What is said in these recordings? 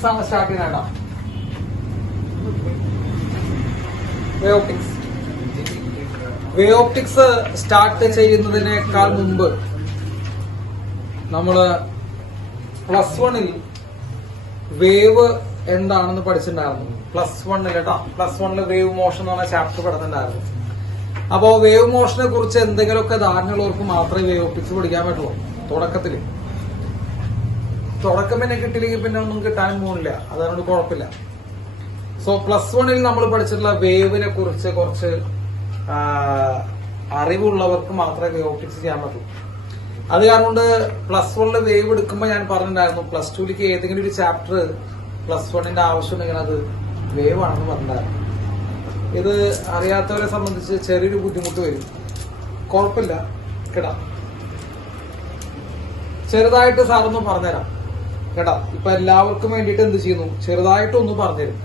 Optics ആണ് start ചെയ്യുന്നത്. Wave optics start ചെയ്യുന്നതിനേക്കാൾ മുമ്പ് നമ്മള് +1 വേവ് എന്താണെന്ന് പഠിച്ചിട്ടുണ്ടായിരുന്നു. +1 കേട്ടോ, +1 വേവ് മോഷൻ എന്ന് പറഞ്ഞ ചാപ്റ്റർ പഠിച്ചിട്ടുണ്ടായിരുന്നു. അപ്പോ വേവ് മോഷനെ കുറിച്ച് എന്തെങ്കിലുമൊക്കെ ധാരണയുള്ളവർക്ക് മാത്രമേ വേവ് ഓപ്റ്റിക്സ് പഠിക്കാൻ പറ്റുള്ളൂ. തുടക്കം പിന്നെ കിട്ടിയില്ലെങ്കിൽ പിന്നെ ഒന്നും കിട്ടാനും പോകുന്നില്ല, അതുകൊണ്ട് കുഴപ്പമില്ല. സോ +1 നമ്മൾ പഠിച്ചിട്ടുള്ള വേവിനെ കുറിച്ച് കുറച്ച് അറിവുള്ളവർക്ക് മാത്രമേ വേവ് ഓപ്റ്റിക്സ് ചെയ്യാൻ പറ്റൂ. അത് കാരണം കൊണ്ട് +1 വേവ് എടുക്കുമ്പോൾ ഞാൻ പറഞ്ഞിട്ടുണ്ടായിരുന്നു +2 ഏതെങ്കിലും ഒരു ചാപ്റ്റർ +1 ആവശ്യമുണ്ടെങ്കിൽ അത് വേവ് ആണെന്ന് പറഞ്ഞിട്ടുണ്ടായിരുന്നു. ഇത് അറിയാത്തവരെ സംബന്ധിച്ച് ചെറിയൊരു ബുദ്ധിമുട്ട് വരും. കുഴപ്പമില്ല കേട്ടാ, ചെറുതായിട്ട് സാറൊന്ന് പറഞ്ഞുതരാം കേട്ടാ. ഇപ്പൊ എല്ലാവർക്കും വേണ്ടിയിട്ട് എന്ത് ചെയ്യുന്നു, ചെറുതായിട്ടൊന്ന് പറഞ്ഞുതരും.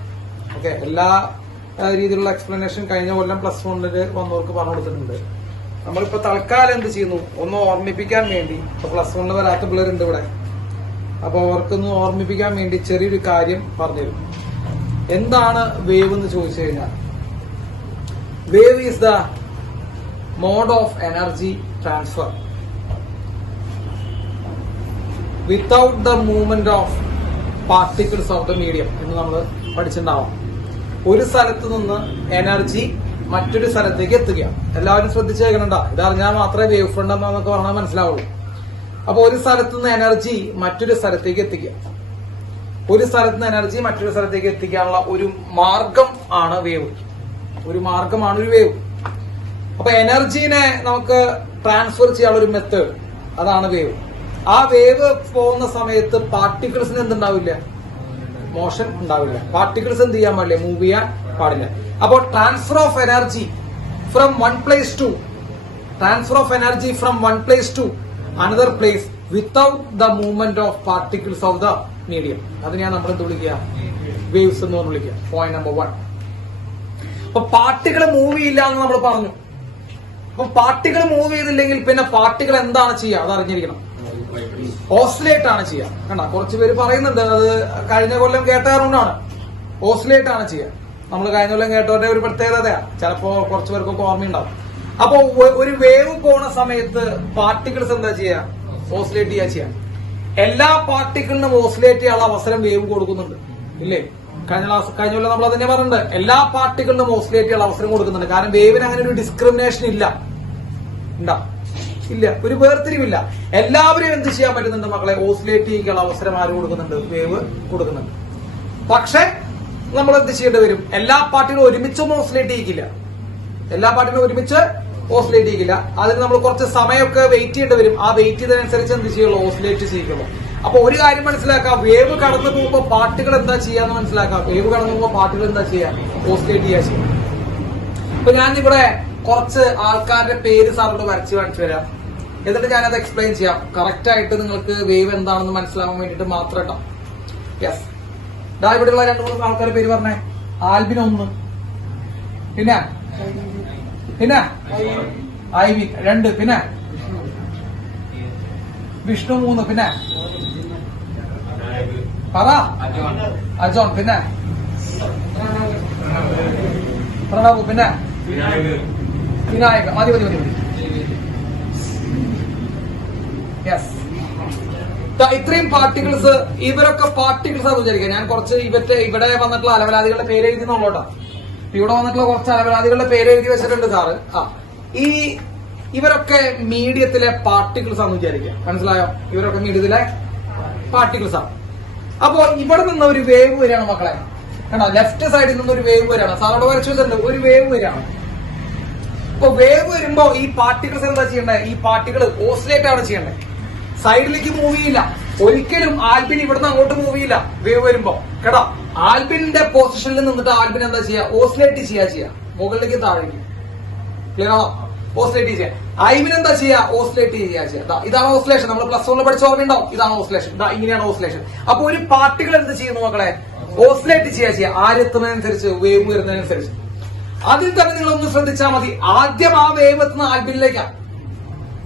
ഓക്കെ, എല്ലാ രീതിയിലുള്ള എക്സ്പ്ലനേഷൻ കഴിഞ്ഞ കൊല്ലം +1 വന്നവർക്ക് പറഞ്ഞു കൊടുത്തിട്ടുണ്ട്. നമ്മളിപ്പോ തൽക്കാലം എന്ത് ചെയ്യുന്നു, ഒന്ന് ഓർമ്മിപ്പിക്കാൻ വേണ്ടി, ഇപ്പൊ +1 വരാത്ത പിള്ളേരുണ്ട് ഇവിടെ, അപ്പൊ അവർക്കൊന്ന് ഓർമ്മിപ്പിക്കാൻ വേണ്ടി ചെറിയൊരു കാര്യം പറഞ്ഞുതരും. എന്താണ് വേവ് എന്ന് ചോദിച്ചു കഴിഞ്ഞാൽ, wave is the mode of energy transfer without the movement of particles of the medium എന്ന് നമ്മൾ പഠിച്ചിട്ടുണ്ടാവാം. ഒരു സ്ഥലത്ത് നിന്ന് എനർജി മറ്റൊരു സ്ഥലത്തേക്ക് എത്തുക. എല്ലാവരും ശ്രദ്ധിച്ചു കേൾക്കണ്ട, ഇതറിഞ്ഞാൽ മാത്രമേ വേവ് ഫ്രണ്ട് എന്നൊക്കെ പറഞ്ഞാൽ മനസ്സിലാവുള്ളൂ. അപ്പൊ ഒരു സ്ഥലത്ത് നിന്ന് എനർജി മറ്റൊരു സ്ഥലത്തേക്ക് എത്തിക്കുക, ഒരു സ്ഥലത്ത് നിന്ന് എനർജി മറ്റൊരു സ്ഥലത്തേക്ക് എത്തിക്കാനുള്ള ഒരു മാർഗം ആണ് വേവ്. ഒരു മാർഗമാണ് ഒരു വേവ്. അപ്പൊ എനർജീനെ നമുക്ക് ട്രാൻസ്ഫർ ചെയ്യാനുള്ള ഒരു മെത്തേഡ്, അതാണ് വേവ്. ആ വേവ് പോകുന്ന സമയത്ത് പാർട്ടിക്കിൾസിന് എന്തുണ്ടാവില്ല, മോഷൻ ഉണ്ടാവില്ല. പാർട്ടിക്കിൾസ് എന്ത് ചെയ്യാൻ പാടില്ല, മൂവ് ചെയ്യാൻ പാടില്ല. അപ്പോൾ transfer of energy from one place to another place without the movement of particles of the medium, അതിനെയാണ് നമ്മൾ എന്ത് വിളിക്കുക, വേവ്സ് എന്ന് പറഞ്ഞ് വിളിക്കുക. Point number 1. അപ്പൊ പാർട്ടികൾ മൂവ് ചെയ്യില്ല എന്ന് നമ്മൾ പറഞ്ഞു. അപ്പൊ പാർട്ടികൾ മൂവ് ചെയ്തില്ലെങ്കിൽ പിന്നെ പാർട്ടികൾ എന്താണ് ചെയ്യുക, അത് അറിഞ്ഞിരിക്കണം. ഓസിലേറ്റ് ആണ് ചെയ്യുക. കണ്ട, കുറച്ച് പേര് പറയുന്നുണ്ട് അത് കഴിഞ്ഞ കൊല്ലം കേട്ടതുകൊണ്ടാണ്. ഓസിലേറ്റ് ആണ് ചെയ്യുക. നമ്മൾ കഴിഞ്ഞ കൊല്ലം കേട്ടവരുടെ ഒരു പ്രത്യേകതയാണ്, ചിലപ്പോ കുറച്ചു പേർക്കൊക്കെ ഓർമ്മയുണ്ടാവും. അപ്പൊ ഒരു വേവ് പോണ സമയത്ത് പാർട്ടിക്കിൾസ് എന്താ ചെയ്യുക, ഓസിലേറ്റ് ചെയ്യാം. എല്ലാ പാർട്ടിക്കിളിനും ഓസിലേറ്റ് ചെയ്യാനുള്ള അവസരം വേവ് കൊടുക്കുന്നുണ്ട്, ഇല്ലേ? കഴിഞ്ഞ കൊല്ലം നമ്മൾ അതന്നെ പറഞ്ഞിട്ടുണ്ട്, എല്ലാ പാർട്ടിക്കിളിനും ഓസിലേറ്റ് ചെയ്യാനുള്ള അവസരം കൊടുക്കുന്നുണ്ട്. കാരണം വേവിന് അങ്ങനെ ഒരു ഡിസ്ക്രിമിനേഷൻ ഇല്ല, ഒരു വേർതിരിവില്ല. എല്ലാവരും എന്ത് ചെയ്യാൻ പറ്റുന്നുണ്ട് മക്കളെ, ഓസിലേറ്റ് ചെയ്യാനുള്ള അവസരം ആര് കൊടുക്കുന്നുണ്ട്, വേവ് കൊടുക്കുന്നുണ്ട്. പക്ഷെ നമ്മൾ എന്ത് ചെയ്യേണ്ടി വരും, എല്ലാ പാർട്ടികളും ഒരുമിച്ചൊന്നും ഓസിലേറ്റ് ചെയ്യിക്കില്ല. അതിന് നമ്മൾ കുറച്ച് സമയമൊക്കെ വെയിറ്റ് ചെയ്യേണ്ടി വരും. ആ വെയിറ്റ് ചെയ്തതിനനുസരിച്ച് എന്ത് ചെയ്യുള്ളൂ, ഓസിലേറ്റ് ചെയ്യുള്ളൂ. അപ്പൊ ഒരു കാര്യം മനസ്സിലാക്കാം, വേവ് കടന്നു പോകുമ്പോൾ പാർട്ടികൾ എന്താ ചെയ്യാന്ന് മനസ്സിലാക്കാം. വേവ് കടന്നു പോകുമ്പോൾ പാർട്ടികൾ എന്താ ചെയ്യാം, ഓസിലേറ്റ് ചെയ്യാം. അപ്പൊ ഞാനിവിടെ കുറച്ച് ആൾക്കാരുടെ പേര് സാറിനോട് വരച്ച് കാണിച്ചു തരാം. എന്നിട്ട് ഞാനത് എക്സ്പ്ലെയിൻ ചെയ്യാം. കറക്റ്റ് ആയിട്ട് നിങ്ങൾക്ക് വേവ് എന്താണെന്ന് മനസ്സിലാവാൻ വേണ്ടിട്ട് മാത്രം കേട്ടോ. യെസ്, ഇവിടെയുള്ള 2-3 ആൾക്കാരുടെ പേര് പറഞ്ഞേ. ആൽബിൻ 1, പിന്നെ ഐവിൻ 2, പിന്നെ വിഷ്ണു 3, പിന്നെ പറ അജോൺ, പിന്നെ പ്രണവ്, പിന്നെ വിനായക. മതി. യെസ്, ഇത്രയും പാർട്ടിക്കിൾസ്, ഇവരൊക്കെ പാർട്ടിക്കിൾസ് ആണെന്ന് വിചാരിക്കുക. ഞാൻ കുറച്ച് ഇവിടെ വന്നിട്ടുള്ള അലവലാദികളുടെ പേര് എഴുതി നോളോട്ടോ. ഇവിടെ വന്നിട്ടുള്ള കുറച്ച് അലവലാദികളുടെ പേര് എഴുതി വെച്ചിട്ടുണ്ട് സാറ്. ഇവരൊക്കെ മീഡിയത്തിലെ പാർട്ടിക്കിൾസ് ആണെന്ന് വിചാരിക്കുക. മനസ്സിലായോ? ഇവരൊക്കെ മീഡിയത്തിലെ പാർട്ടിക്കിൾസ് ആണ്. അപ്പോ ഇവിടെ നിന്ന് ഒരു വേവ് വരികയാണ് മക്കളെ. കണ്ടോ, ലെഫ്റ്റ് സൈഡിൽ നിന്ന് ഒരു വേവ് വരികയാണ്. സാറോട് വരച്ചു വെച്ചിട്ടുണ്ട്, ഒരു വേവ് വരികയാണ്. അപ്പൊ വേവ് വരുമ്പോ ഈ പാർട്ടിക്കിൾസ് എന്താ ചെയ്യണ്ടേ, ഈ പാർട്ടികൾ ഓസിലേറ്റ് ആണ് ചെയ്യണ്ടേ. സൈഡിലേക്ക് മൂവ് ചെയ്യില്ല ഒരിക്കലും. ആൽബിൻ ഇവിടുന്ന് അങ്ങോട്ട് മൂവ് ചെയ്യില്ല വേവ് വരുമ്പോ. കേട്ടോ, ആൽബിന്റെ പൊസിഷനിൽ നിന്നിട്ട് ആൽബിൻ എന്താ ചെയ്യാ, ഓസിലേറ്റ് ചെയ്യാ മുകളിലേക്ക് താഴേക്ക്. ക്ലിയർ ആണോ? ഓസിലേറ്റ് ചെയ്യാം. ഐവിൻ എന്താ ചെയ്യാ, ഓസിലേറ്റ് ചെയ്യാ. ഇതാണ് ഓസിലേഷൻ. നമ്മൾ +1 പഠിച്ച ഓർമ്മയുണ്ടാവും. ഇതാണ് ഓസിലേഷൻ. ഇങ്ങനെയാണ് ഓസിലേഷൻ. അപ്പൊ ഒരു പാർട്ടികൾ എന്ത് ചെയ്യുന്നു മക്കളെ, ഓസിലേറ്റ് ചെയ്യാ. ആരെത്തുന്നതിനനുസരിച്ച്, വേവ് വരുന്നതിനനുസരിച്ച്. അതിൽ തന്നെ നിങ്ങളൊന്ന് ശ്രദ്ധിച്ചാൽ മതി. ആദ്യം ആ വേവ് എത്തുന്ന ആൽബിനിലേക്കാണ്.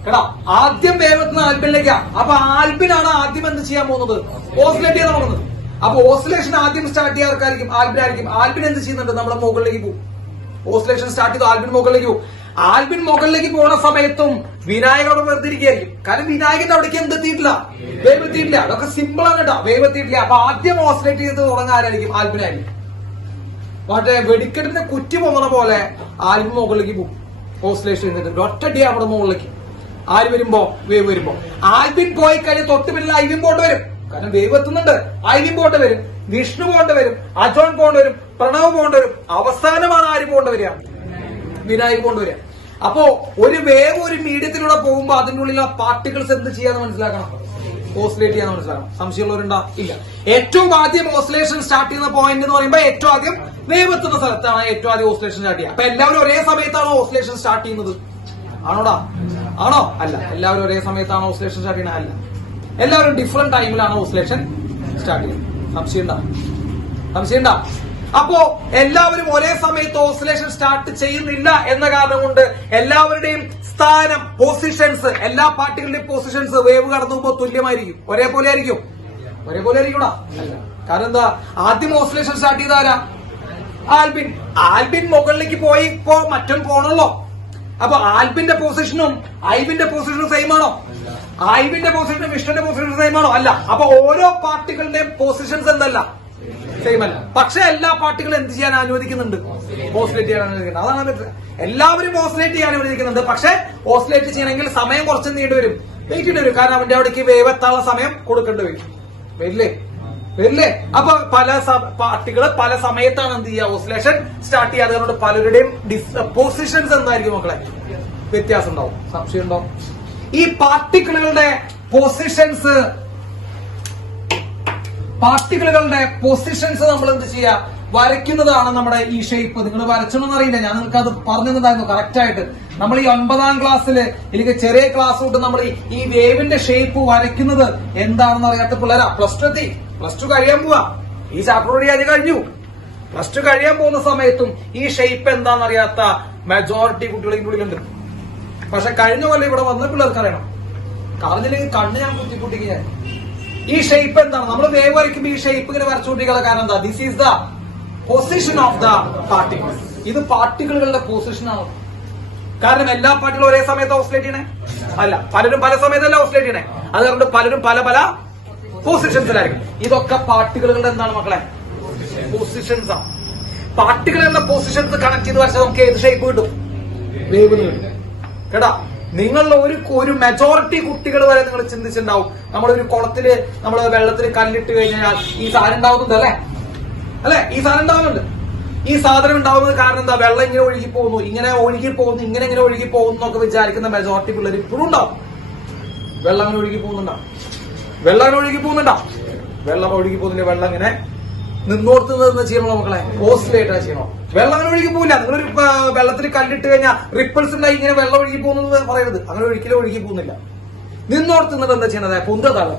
കേട്ടോ, ആദ്യം വേവ് എത്തുന്ന ആൽബിനിലേക്കാണ്. അപ്പൊ ആൽബിനാണ് ആദ്യം എന്ത് ചെയ്യാൻ പോകുന്നത്, ഓസിലേറ്റ് ചെയ്യാൻ പോകുന്നത്. അപ്പൊ ഓസിലേഷൻ ആദ്യം സ്റ്റാർട്ട് ചെയ്യാൻ ആർക്കായിരിക്കും? ആൽബിനായിരിക്കും. ആൽബിൻ എന്ത് ചെയ്യുന്നുണ്ട്? നമ്മളെ മുകളിലേക്ക് പോകും. ഓസിലേഷൻ സ്റ്റാർട്ട് ചെയ്തു, ആൽബിൻ മുകളിലേക്ക് പോകും. ആൽബിൻ മുകളിലേക്ക് പോകുന്ന സമയത്തും വിനായകൻ അവിടെ വെറുതിരിക്കുകയായിരിക്കും. കാരണം വിനായകന്റെ അവിടേക്ക് എന്തെത്തിയിട്ടില്ല, വേവ് എത്തിയിട്ടില്ല. അതൊക്കെ സിമ്പിൾ ആണ് കേട്ടോ, വേവ് എത്തിയിട്ടില്ല. അപ്പൊ ആദ്യം ഓസിലേറ്റ് ചെയ്ത് തുടങ്ങാൻ ആരായിരിക്കും? ആൽബിനായിരിക്കും. മറ്റേ വെടിക്കെട്ടിന്റെ കുറ്റി പോകുന്ന പോലെ ആൽബിൻ മുകളിലേക്ക് പോകും. ഓസിലേഷൻ ചെയ്തിട്ടുണ്ട് ഒറ്റടി അവിടെ മുകളിലേക്ക്. ആര് വരുമ്പോ? വേവ് വരുമ്പോ. ആൽബിൻ പോയി കഴിഞ്ഞ് തൊട്ട് പിന്നിൽ ഐവിൻ പോണ്ട് വരും. കാരണം വേവ് എത്തുന്നുണ്ട്. ഐവിൻ പോണ്ട് വരും, വിഷ്ണു പോണ്ട് വരും, അജോൺ പോണ്ട് വരും, പ്രണവ് പോണ്ട് വരും. അവസാനമാണ് ആര് പോണ്ട് വരിക? വിനായക് പോണ്ട് വരിക. അപ്പോ ഒരു വേവ് ഒരു മീഡിയത്തിലൂടെ പോകുമ്പോ അതിന്റെ ഉള്ളിലുള്ള പാർട്ടിക്കിൾസ് എന്ത് ചെയ്യാന്ന് മനസ്സിലാക്കണം? ഓസിലേറ്റ് ചെയ്യാന്ന് മനസ്സിലാക്കണം. സംശയമുള്ളവരുണ്ടോ? ഇല്ല. ഏറ്റവും ആദ്യം ഓസിലേഷൻ സ്റ്റാർട്ട് ചെയ്യുന്ന പോയിന്റ് എന്ന് പറയുമ്പോൾ ഏറ്റവും ആദ്യം വേവ് എത്തുന്ന സ്ഥലത്താണ് ഏറ്റവും ആദ്യം ഓസിലേഷൻ സ്റ്റാർട്ട് ചെയ്യുക. അപ്പൊ എല്ലാവരും ഒരേ സമയത്താണോ ഓസിലേഷൻ സ്റ്റാർട്ട് ചെയ്യുന്നത്? ആണോടാ? ആണോ? അല്ല. എല്ലാവരും ഒരേ സമയത്താണോ ഓസിലേഷൻ സ്റ്റാർട്ട് ചെയ്യുന്നത്? അല്ല. എല്ലാവരും ഡിഫറെന്റ് ടൈമിലാണ് ഓസിലേഷൻ സ്റ്റാർട്ട് ചെയ്യുന്നത്. സംശയണ്ട? അപ്പോ എല്ലാവരും ഒരേ സമയത്ത് ഓസിലേഷൻ സ്റ്റാർട്ട് ചെയ്യുന്നില്ല എന്ന കാരണം കൊണ്ട് എല്ലാവരുടെയും സ്ഥാനം, പൊസിഷൻസ്, എല്ലാ പാർട്ടികളുടെയും പൊസിഷൻസ് വേവ് കടന്നു പോകുമ്പോൾ തുല്യമായിരിക്കും. ഒരേപോലെ ആയിരിക്കും. കാരണം എന്താ? ആദ്യം ഓസിലേഷൻ സ്റ്റാർട്ട് ചെയ്ത ആരാ? ആൽബിൻ. ആൽബിൻ മുകളിലേക്ക് പോയി ഇപ്പോ മറ്റും പോണല്ലോ. അപ്പൊ ആൽബിന്റെ പൊസിഷനും ഐവിന്റെ പൊസിഷനും സെയിം ആണോ? ഐവിന്റെ പൊസിഷനും വിഷ്ണുവിന്റെ പൊസിഷനും സെയിം ആണോ? അല്ല. അപ്പൊ ഓരോ പാർട്ടികളുടെയും പൊസിഷൻസ് എന്തല്ല? സെയിം അല്ല. പക്ഷെ എല്ലാ പാർട്ടികളും എന്ത് ചെയ്യാൻ അനുവദിക്കുന്നുണ്ട്? ഓസിലേറ്റ് ചെയ്യാൻ അനുവദിക്കുന്നുണ്ട്. അതാണ് എല്ലാവരും ഓസിലേറ്റ് ചെയ്യാൻ അനുവദിക്കുന്നുണ്ട്. പക്ഷെ ഓസിലേറ്റ് ചെയ്യണമെങ്കിൽ സമയം കുറച്ച് നീണ്ടു വരും, വെയിറ്റ് വരും. കാരണം അവന്റെ അവിടേക്ക് വേവ് എത്താനുള്ള സമയം കൊടുക്കേണ്ടി വരും. വരില്ലേ? അപ്പൊ പല പാർട്ടികൾ പല സമയത്താണ് എന്ത് ചെയ്യുക? ഓസിലേഷൻ സ്റ്റാർട്ട് ചെയ്യുക. അതുകൊണ്ട് പലരുടെയും പൊസിഷൻസ് എന്തായിരിക്കും മക്കളെ? വ്യത്യാസം ഉണ്ടാവും. സംശയം ഉണ്ടാവും. ഈ പാർട്ടിക്കിളുകളുടെ പൊസിഷൻസ് നമ്മൾ എന്ത് ചെയ്യുക? വരയ്ക്കുന്നതാണ് നമ്മുടെ ഈ ഷേപ്പ്. നിങ്ങൾ വരച്ചണമെന്ന് അറിയില്ല, ഞാൻ നിങ്ങൾക്ക് അത് പറഞ്ഞിട്ടുണ്ടായിരുന്നു കറക്റ്റ് ആയിട്ട്. നമ്മൾ ഈ 9ാം ക്ലാസ്സില് അല്ലെങ്കിൽ ചെറിയ ക്ലാസ് തൊട്ട് നമ്മൾ ഈ വേവിന്റെ ഷേപ്പ് വരയ്ക്കുന്നത് എന്താണെന്ന് അറിയാത്ത പിള്ളേരാ. പ്ലസ് ടു കഴിയാൻ പോവാ. ഈ ചാപ്റ്റർ കൂടി അത് കഴിഞ്ഞു. പ്ലസ് ടു കഴിയാൻ പോകുന്ന സമയത്തും ഈ ഷേപ്പ് എന്താണെന്ന് അറിയാത്ത മെജോറിറ്റി കുട്ടികളെ ഉള്ളിലുണ്ട്. പക്ഷെ കഴിഞ്ഞ പോലെ ഇവിടെ വന്ന പിള്ളേർക്ക് അറിയണം. പറഞ്ഞില്ലെങ്കിൽ കണ്ണ് ഞാൻ കുത്തിപ്പൊട്ടിക്കുക. ഈ ഷേപ്പ് എന്താണ്? നമ്മൾ വേവ് വരയ്ക്കുമ്പോൾ ഈ ഷേപ്പ് ഇങ്ങനെ വരച്ചുകൊണ്ടിരിക്കുന്ന കാരണം എന്താ? This is the position of the particle. ഇത് പാർട്ടിക്കിളുകളുടെ പൊസിഷനാണ്. കാരണം എല്ലാ പാർട്ടികളും ഒരേ സമയത്ത് ഓസിലേറ്റ് ചെയ്യണേ അല്ല, പലരും പല സമയത്തല്ല ഓസിലേറ്റ് ചെയ്യണേ. അത് കാരണം പലരും പല പല പൊസിഷൻസിലായിരിക്കും. ഇതൊക്കെ പാർട്ടിക്കിളുകളുടെ എന്താണ് മക്കളെ? പൊസിഷൻസ് ആണ്. പാർട്ടിക്കിളുകളുടെ പൊസിഷൻസ് കണക്ട് ചെയ്ത് വരച്ചാൽ നമുക്ക് ഏത് ഷേപ്പ് കിട്ടും? വേവ് കിട്ടും. കേട്ടാ, നിങ്ങളുടെ ഒരു മെജോറിറ്റി കുട്ടികൾ വരെ നിങ്ങൾ ചിന്തിച്ചിട്ടുണ്ടാവും, നമ്മളൊരു കുളത്തില് നമ്മള് വെള്ളത്തിൽ കല്ലിട്ട് കഴിഞ്ഞാൽ ഈ സാധനം ഉണ്ടാവുന്നുണ്ട് അല്ലെ? ഈ സാധനം ഉണ്ടാവുന്നുണ്ട്. ഈ സാധനം ഉണ്ടാവുന്നത് കാരണം എന്താ? വെള്ളം ഇങ്ങനെ ഒഴുകി പോകുന്നു, ഇങ്ങനെ ഒഴുകി പോകുന്നു, ഇങ്ങനെ ഒഴുകി പോകുന്നു എന്നൊക്കെ വിചാരിക്കുന്ന മെജോറിറ്റി പിള്ളേർ ഇപ്പോഴും ഉണ്ടാവും. വെള്ളം അങ്ങനെ ഒഴുകി പോകുന്നുണ്ടോ? വെള്ളം ഒഴുകി പോകുന്നില്ല. വെള്ളം ഇങ്ങനെ നിന്നോർത്തുന്നത് ചെയ്യണോ മക്കളെ? ഓസിലേറ്റ് ചെയ്യണോ? വെള്ളം അങ്ങനെ ഒഴുകി പോകില്ല. നിങ്ങളൊരു വെള്ളത്തിൽ കല്ലിട്ട് കഴിഞ്ഞാൽ റിപ്പിൾസ് ഉണ്ടായി ഇങ്ങനെ വെള്ളം ഒഴുകി പോകുന്നത് പറയരുത്. അങ്ങനെ ഒഴുകിലും ഒഴുകി പോകുന്നില്ല. നിന്നോർത്തുന്നത് എന്താ ചെയ്യണത്? പൊന്ത താഴെ.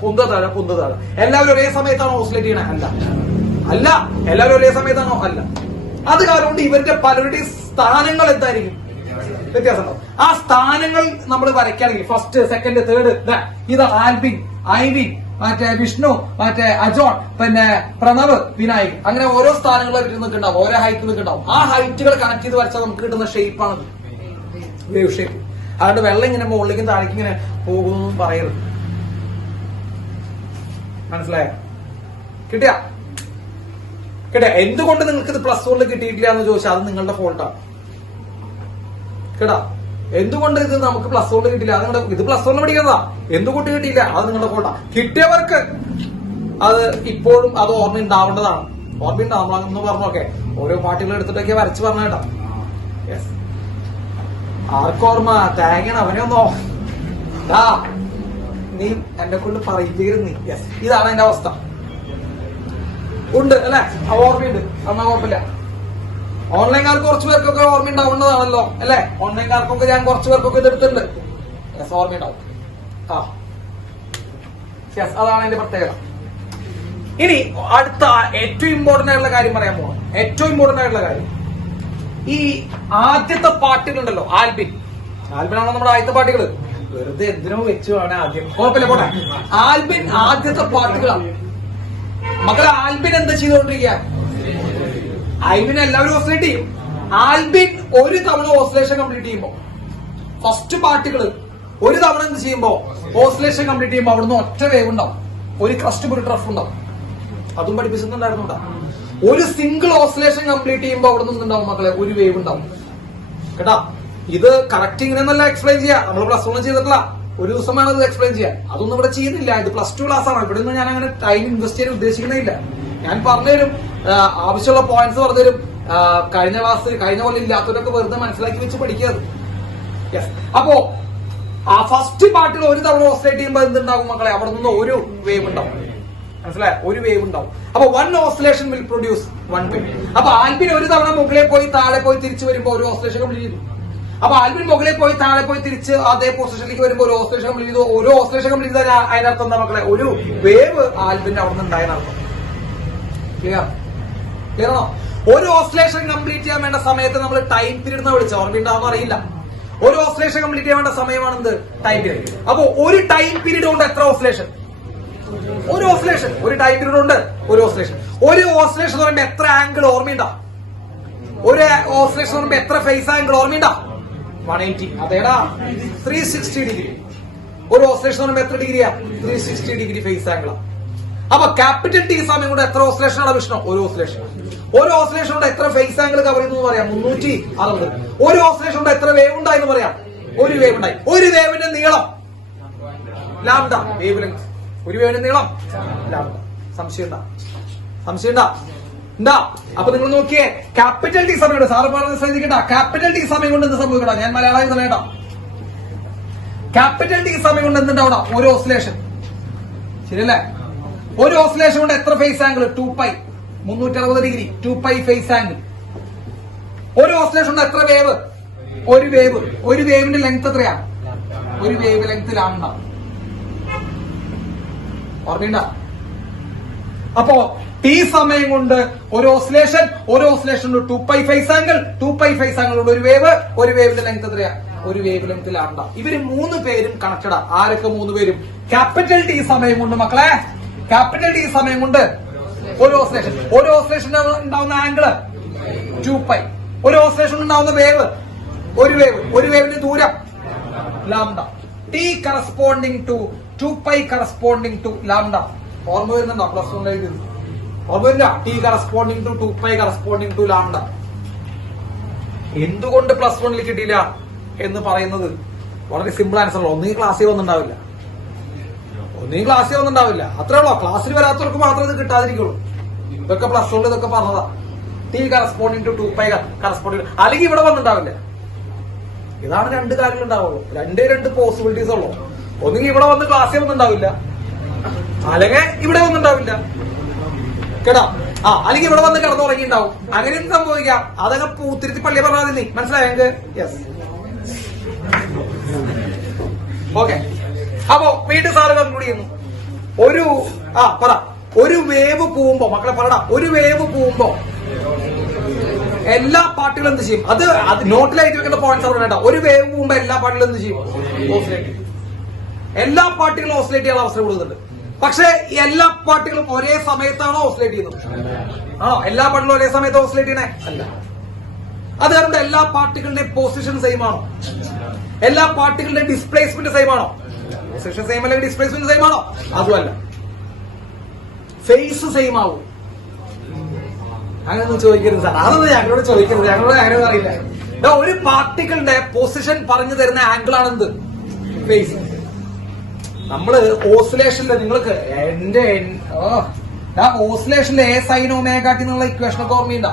എല്ലാവരും ഒരേ സമയത്താണോ ഓസിലേറ്റ് ചെയ്യണേ? അല്ല. എല്ലാവരും ഒരേ സമയത്താണോ? അല്ല. അത് കാരണം ഇവരുടെ പലരുടെയും സ്ഥാനങ്ങൾ എന്തായിരിക്കും? വ്യത്യാസം ഉണ്ടാവും. ആ സ്ഥാനങ്ങൾ നമ്മൾ വരയ്ക്കുകയാണെങ്കിൽ ഫസ്റ്റ്, സെക്കൻഡ്, തേർഡ്, ഇത് ആൽബിൻ, ഐവിൻ, മറ്റേ വിഷ്ണു, മറ്റേ അജോൺ, പിന്നെ പ്രണവ്, വിനായക്, അങ്ങനെ ഓരോ സ്ഥാനങ്ങളെ നിൽക്കുന്നുണ്ടാവും, ഓരോ ഹൈറ്റ് നിൽക്കുന്നുണ്ടാവും. ആ ഹൈറ്റുകൾ കണക്ട് ചെയ്ത് വരച്ചാൽ നമുക്ക് കിട്ടുന്ന ഷേപ്പാണ് വേവ് ഷേപ്പ്. അതുകൊണ്ട് വെള്ളം ഇങ്ങനെ മുകളിലേക്കും താഴേക്കും ഇങ്ങനെ പോകുന്നു പറയരുത്. മനസ്സിലായോ? കിട്ടിയ എന്തുകൊണ്ട് നിങ്ങൾക്ക് ഇത് +1 കിട്ടിയിട്ടില്ല എന്ന് ചോദിച്ചാൽ അത് നിങ്ങളുടെ ഫോൾട്ടാണ്. കേട്ടാ, എന്തുകൊണ്ട് ഇത് നമുക്ക് +1 കിട്ടില്ല? അത് നിങ്ങളുടെ, ഇത് +1 പഠിക്കുന്നതാ. എന്തുകൊണ്ട് കിട്ടിയില്ല? അത് നിങ്ങളുടെ ഫോൾട്ടാ. കിട്ടിയവർക്ക് അത് ഇപ്പോഴും അത് ഓർമ്മ ഉണ്ടാവേണ്ടതാണ്. ഓർമ്മയുണ്ടാവും. നമ്മളൊന്ന് പറഞ്ഞോക്കെ ഓരോ പാർട്ടികൾ എടുത്തിട്ടൊക്കെ വരച്ച് പറഞ്ഞ കേട്ടാ. ആർക്കോർമ്മ തേങ്ങണ അവനെയൊന്നോ നീ എന്നെ കൊണ്ട് പറയിപ്പിക്കരുത്. ഇതാണ് എന്റെ അവസ്ഥ. ഉണ്ട് അല്ലെ? ഓർമ്മയുണ്ട്. എന്നാ കുഴപ്പമില്ല. ഓൺലൈൻകാർക്ക് കുറച്ചു പേർക്കൊക്കെ ഓർമ്മ ഉണ്ടാവുന്നതാണല്ലോ അല്ലെ? ഓൺലൈൻകാർക്കൊക്കെ ഞാൻ കുറച്ചു പേർക്കൊക്കെ ഇതെടുത്തിട്ടുണ്ട്. ഓർമ്മയുണ്ടാവും. അതാണ് എന്റെ പ്രത്യേകത. ഇനി അടുത്ത ഏറ്റവും ഇമ്പോർട്ടന്റ് ആയിട്ടുള്ള കാര്യം പറയാൻ പോകണം. ഏറ്റവും ഇമ്പോർട്ടന്റ് ആയിട്ടുള്ള കാര്യം, ഈ ആദ്യത്തെ പാർട്ടികളുണ്ടല്ലോ, ആൽബിനാണോ നമ്മുടെ ആദ്യത്തെ പാർട്ടികള്? വെറുതെ എന്തിനോ വെച്ചു ആണ് ആദ്യം. കുഴപ്പമില്ല, പോട്ടെ. ആൽബിൻ ആദ്യത്തെ പാർട്ടികളാണ്. മക്കളെ ആൽബിൻ എന്താ ചെയ്തുകൊണ്ടിരിക്കുക? ആൽബിൻ എല്ലാവരും ഓസിലേറ്റ് ചെയ്യും. ആൽബിൻ ഒരു തവണ ഓസിലേഷൻ കംപ്ലീറ്റ് ചെയ്യുമ്പോ ഫസ്റ്റ് പാർട്ടികള് ഒരു തവണ എന്ത് ചെയ്യുമ്പോ ഓസിലേഷൻ കംപ്ലീറ്റ് ചെയ്യുമ്പോ അവിടുന്ന് ഒറ്റ വേവ് ഉണ്ടാവും, ഒരു ക്രസ്റ്റ് ഒരു ട്രഫ് ഉണ്ടാവും. അതും പഠിപ്പിച്ചിട്ടുണ്ടായിരുന്നുണ്ടാ. ഒരു സിംഗിൾ ഓസിലേഷൻ കംപ്ലീറ്റ് ചെയ്യുമ്പോ അവിടെ നിന്നുണ്ടാവും മക്കളെ ഒരു വേവ് ഉണ്ടാവും കേട്ടാ. ഇത് കറക്റ്റ് ഇങ്ങനെയൊന്നല്ല എക്സ്പ്ലെയിൻ ചെയ്യാ, നമ്മൾ പ്ലസ് 1 ചെയ്തിട്ടില്ല, ഒരു ദിവസം വേണം ഇത് എക്സ്പ്ലെയിൻ ചെയ്യാൻ. അതൊന്നും ഇവിടെ ചെയ്യുന്നില്ല, ഇത് പ്ലസ് 2 ക്ലാസ് ആണ്. ഇവിടെ നിന്ന് ഞാൻ അങ്ങനെ ടൈം ഇൻവെസ്റ്റ് ചെയ്യാൻ ഉദ്ദേശിക്കുന്നില്ല. ഞാൻ പറഞ്ഞുതരും, ആവശ്യമുള്ള പോയിന്റ്സ് പറഞ്ഞുതരും. കഴിഞ്ഞ ക്ലാസ് കഴിഞ്ഞ പോലെ ഇല്ലാത്തവരൊക്കെ വെറുതെ മനസ്സിലാക്കി വെച്ച് പഠിക്കാത്. അപ്പോ ആ ഫസ്റ്റ് പാർട്ടിൽ ഒരു തവണ ഓസിലേറ്റ് ചെയ്യുമ്പോൾ എന്തുണ്ടാകും മക്കളെ? അവിടെ നിന്ന് ഒരു വേവ് ഉണ്ടാവും, മനസ്സിലായ? ഒരു വേവ് ഉണ്ടാവും. അപ്പൊ 1 ഓസിലേഷൻ വിൽ പ്രൊഡ്യൂസ് 1 വേവ്. അപ്പൊ ആൽബിൻ ഒരു തവണ മുകളിൽ പോയി താഴെ പോയി തിരിച്ചു വരുമ്പോ ഒരു ഓസിലേഷൻ കംപ്ലീറ്റ് ചെയ്തു. അപ്പൊ ആൽബിൻ മുകളിൽ പോയി താഴെ പോയി തിരിച്ച് അതേ പൊസിഷനിലേക്ക് വരുമ്പോൾ ഒരു ഓസിലേഷൻ കംപ്ലീറ്റ് ചെയ്തു. ഓരോ ഓസിലേഷൻ കംപ്ലീറ്റ് ചെയ്താൽ അതിനർത്ഥം എന്താ മക്കളെ? ഒരു വേവ് ആൽബിന്റെ അവിടെ നിന്ന് ഉണ്ടായെന്നർത്ഥം. ക്ലിയർ ആണോ? ഒരു ഓസിലേഷൻ കംപ്ലീറ്റ് ചെയ്യാൻ വേണ്ട സമയത്ത് നമ്മൾ ടൈം പീരീഡ് എന്ന് വിളിച്ച ഓർമ്മയുണ്ടാവുന്ന അറിയില്ല. ഒരു ഓസിലേഷൻ കംപ്ലീറ്റ് ചെയ്യാൻ വേണ്ട സമയമാണ് എന്ത്? Time period. അപ്പൊ ഒരു ടൈം പീരീഡ് കൊണ്ട് എത്ര ഓസിലേഷൻ? ഒരു ഓസിലേഷൻ. ഒരു ടൈം പീരീഡ് ഉണ്ട് ഒരു ഓസിലേഷൻ. ഒരു ഓസിലേഷൻ എന്ന് പറയുമ്പോൾ എത്ര ആംഗിൾ ഓർമ്മയുണ്ടാ? ഒരു ഓസിലേഷൻ എന്ന് പറയുമ്പോൾ എത്ര ഫേസ് ആംഗിൾ ഓർമ്മയുണ്ടാ? 180. അതേടാ 360 ഡിഗ്രി. ഒരു ഓസിലേഷൻ എന്ന് പറയുമ്പോൾ എത്ര ഡിഗ്രിയാ? 360 ഡിഗ്രി ഫേസ് ആംഗിളാ. അപ്പൊ ക്യാപിറ്റൽ ടി സമയം കൊണ്ട് എത്ര ഓസിലേഷൻ ആണ് വിഷ്ണു? ഒരു ഓസിലേഷൻ. ഒരു ഓസിലേഷൻ കൊണ്ട് എത്ര ഫേസ് ആംഗിൾ കവർ ചെയ്യുന്നു പറയാം? 360. ഒരു ഓസിലേഷൻ കൊണ്ട് എത്ര വേവ് ഉണ്ടായി എന്ന് പറയാം? ഒരു വേവ് ഉണ്ടായി. ഒരു വേവിന്റെ നീളം ലാംഡ, വേവ് ലെങ്ത്. ഒരു വേവിന്റെ നീളം ലാംഡ. സംശയണ്ട? എന്താ? അപ്പൊ നിങ്ങൾ നോക്കിയേ, ക്യാപിറ്റൽ ടി സമയം കൊണ്ട് സാറ് പറഞ്ഞ ശ്രദ്ധിക്കട്ട. ക്യാപിറ്റൽ ടി സമയം കൊണ്ട് എന്ത് സംഭവിക്കണ്ട? ഞാൻ മലയാളം പറയണ്ട. ക്യാപിറ്റൽ ടി സമയം കൊണ്ട് എന്തുണ്ടാവണം? ഒരു ഓസിലേഷൻ. ശരിയല്ലേ? ഒരു ഓസിലേഷൻ കൊണ്ട് എത്ര phase angle? 2π, 360 degree 2π phase angle. ഒരു ഓസിലേഷൻ കൊണ്ട് എത്ര വേവ്? ഒരു വേവ്. ഒരു വേവിന്റെ ലെങ്ത് എത്രയാ? ഒരു വേവ് ലെങ്ത് ലാംഡ. ഓർമ്മയുണ്ട? അപ്പോ ടി സമയം കൊണ്ട് ഒരു oscillation 2π phase angle, 2π phase angle കൊണ്ട് ഒരു വേവിന്റെ ലെങ്ത് എത്രയാ? ഒരു വേവ് ലെങ്ത് ലാംഡ. ഇവര് 3 പേരും കണക്റ്റഡാ. ആരൊക്കെ 3 പേരും? ക്യാപിറ്റൽ ടി സമയം കൊണ്ട് മക്കളെ, ക്യാപിറ്റൽ ടി സമയം കൊണ്ട് ഒരു ഓസിലേഷൻ ഉണ്ടാവുന്ന ആംഗിള് 2π. ഒരു ഓസിലേഷൻ ഉണ്ടാവുന്ന വേവ് ഒരു വേവിന്റെ ദൂരം lambda. T corresponding to 2π corresponding to lambda. ഓർമ്മ വരുന്നുണ്ടോ? പ്ലസ് 1 എഴുതി ഓർമ്മ വരില്ല? T corresponding to 2π corresponding to lambda. എന്തുകൊണ്ട് പ്ലസ് 1 കിട്ടിയില്ല എന്ന് പറയുന്നത് വളരെ സിമ്പിൾ ആൻസർ ഉള്ളൂ. ഒന്നീ ക്ലാസ്സിൽ വന്നിട്ടുണ്ടാവില്ല, അത്രേ ഉള്ളൂ. ക്ലാസ്സിൽ വരാത്തവർക്ക് മാത്രമേ ഇത് കിട്ടാതിരിക്കുള്ളൂ. ഇതൊക്കെ പ്ലസ് 1 ഇതൊക്കെ പറഞ്ഞതാ. ടി കറസ്പോണ്ടിങ് ടു 2π കറസ്പോണ്ടിങ്, അല്ലെങ്കിൽ ഇവിടെ വന്നിട്ടുണ്ടാവില്ല. ഇതാണ് 2 കാര്യങ്ങൾ ഉണ്ടാവുള്ളൂ. 2 പോസിബിലിറ്റീസ് ഉള്ളൂ. ഒന്നുകിൽ ഇവിടെ വന്ന് ക്ലാസ്സിൽ വന്നിട്ടുണ്ടാവില്ല, അല്ലെങ്കിൽ ഇവിടെ വന്നിട്ടുണ്ടാവില്ല കേട്ടാ. അല്ലെങ്കിൽ ഇവിടെ വന്ന് കിടന്നുറങ്ങിണ്ടാവും. അങ്ങനെ എന്ത് സംഭവിക്കാം? അതൊക്കെ പൂത്തിരുത്തി പള്ളി പറഞ്ഞാൽ നീ മനസ്സിലായെങ്കിൽ യെസ്. ഓക്കെ. അപ്പോ വീണ്ടും സാറ് കൺക്ലൂഡ് ചെയ്യുന്നു. ഒരു വേവ് പോകുമ്പോ മക്കളെ പറടാ, ഒരു വേവ് പോകുമ്പോ എല്ലാ പാർട്ടികളും എന്ത് ചെയ്യും? അത് നോട്ടിലായിട്ട് വെക്കേണ്ട പോയിന്റ്സ് അവിടെ കേട്ടോ. ഒരു വേവ് പോകുമ്പോ എല്ലാ പാർട്ടികളും എന്ത് ചെയ്യും? ഓസിലേറ്റ്. എല്ലാ പാർട്ടികളും ഓസിലേറ്റ് ചെയ്യാൻ അവസരം കൊടുക്കുന്നുണ്ട്. പക്ഷെ എല്ലാ പാർട്ടികളും ഒരേ സമയത്താണോ ഓസിലേറ്റ് ചെയ്യുന്നത്? ആണോ? എല്ലാ പാർട്ടികളും ഒരേ സമയത്ത് ഓസിലേറ്റ് ചെയ്യണേ അല്ല. അത് കാരണം എല്ലാ പാർട്ടികളുടെ പൊസിഷൻ സെയിം ആണോ? എല്ലാ പാർട്ടികളുടെ ഡിസ്പ്ലേസ്മെന്റ് സെയിം ആണോ? പൊസിഷൻ സെയിം അല്ലെങ്കിൽ ഡിസ്പ്ലേസ്മെന്റ് സെയിം ആണോ? അതുമല്ല. ഫേസ് സെയിം ആവും? അങ്ങനെയൊന്നും ചോദിക്കരുത് സാർ, അതൊന്നും ഞങ്ങളോട് ചോദിക്കരുത്, ഞങ്ങളോട് അങ്ങനെ അറിയില്ല. ഒരു പാർട്ടിക്കിളിന്റെ പൊസിഷൻ പറഞ്ഞു തരുന്ന ആംഗിൾ ആണെന്ത്? ഫേസ്. നമ്മള് ഓസിലേഷനില് നിങ്ങൾക്ക് ഓസിലേഷനിലെ എ സൈൻ ഒമേഗ ടി എന്നുള്ള ഇക്വേഷൻ ഒക്കെ ഓർമ്മയുണ്ടാ?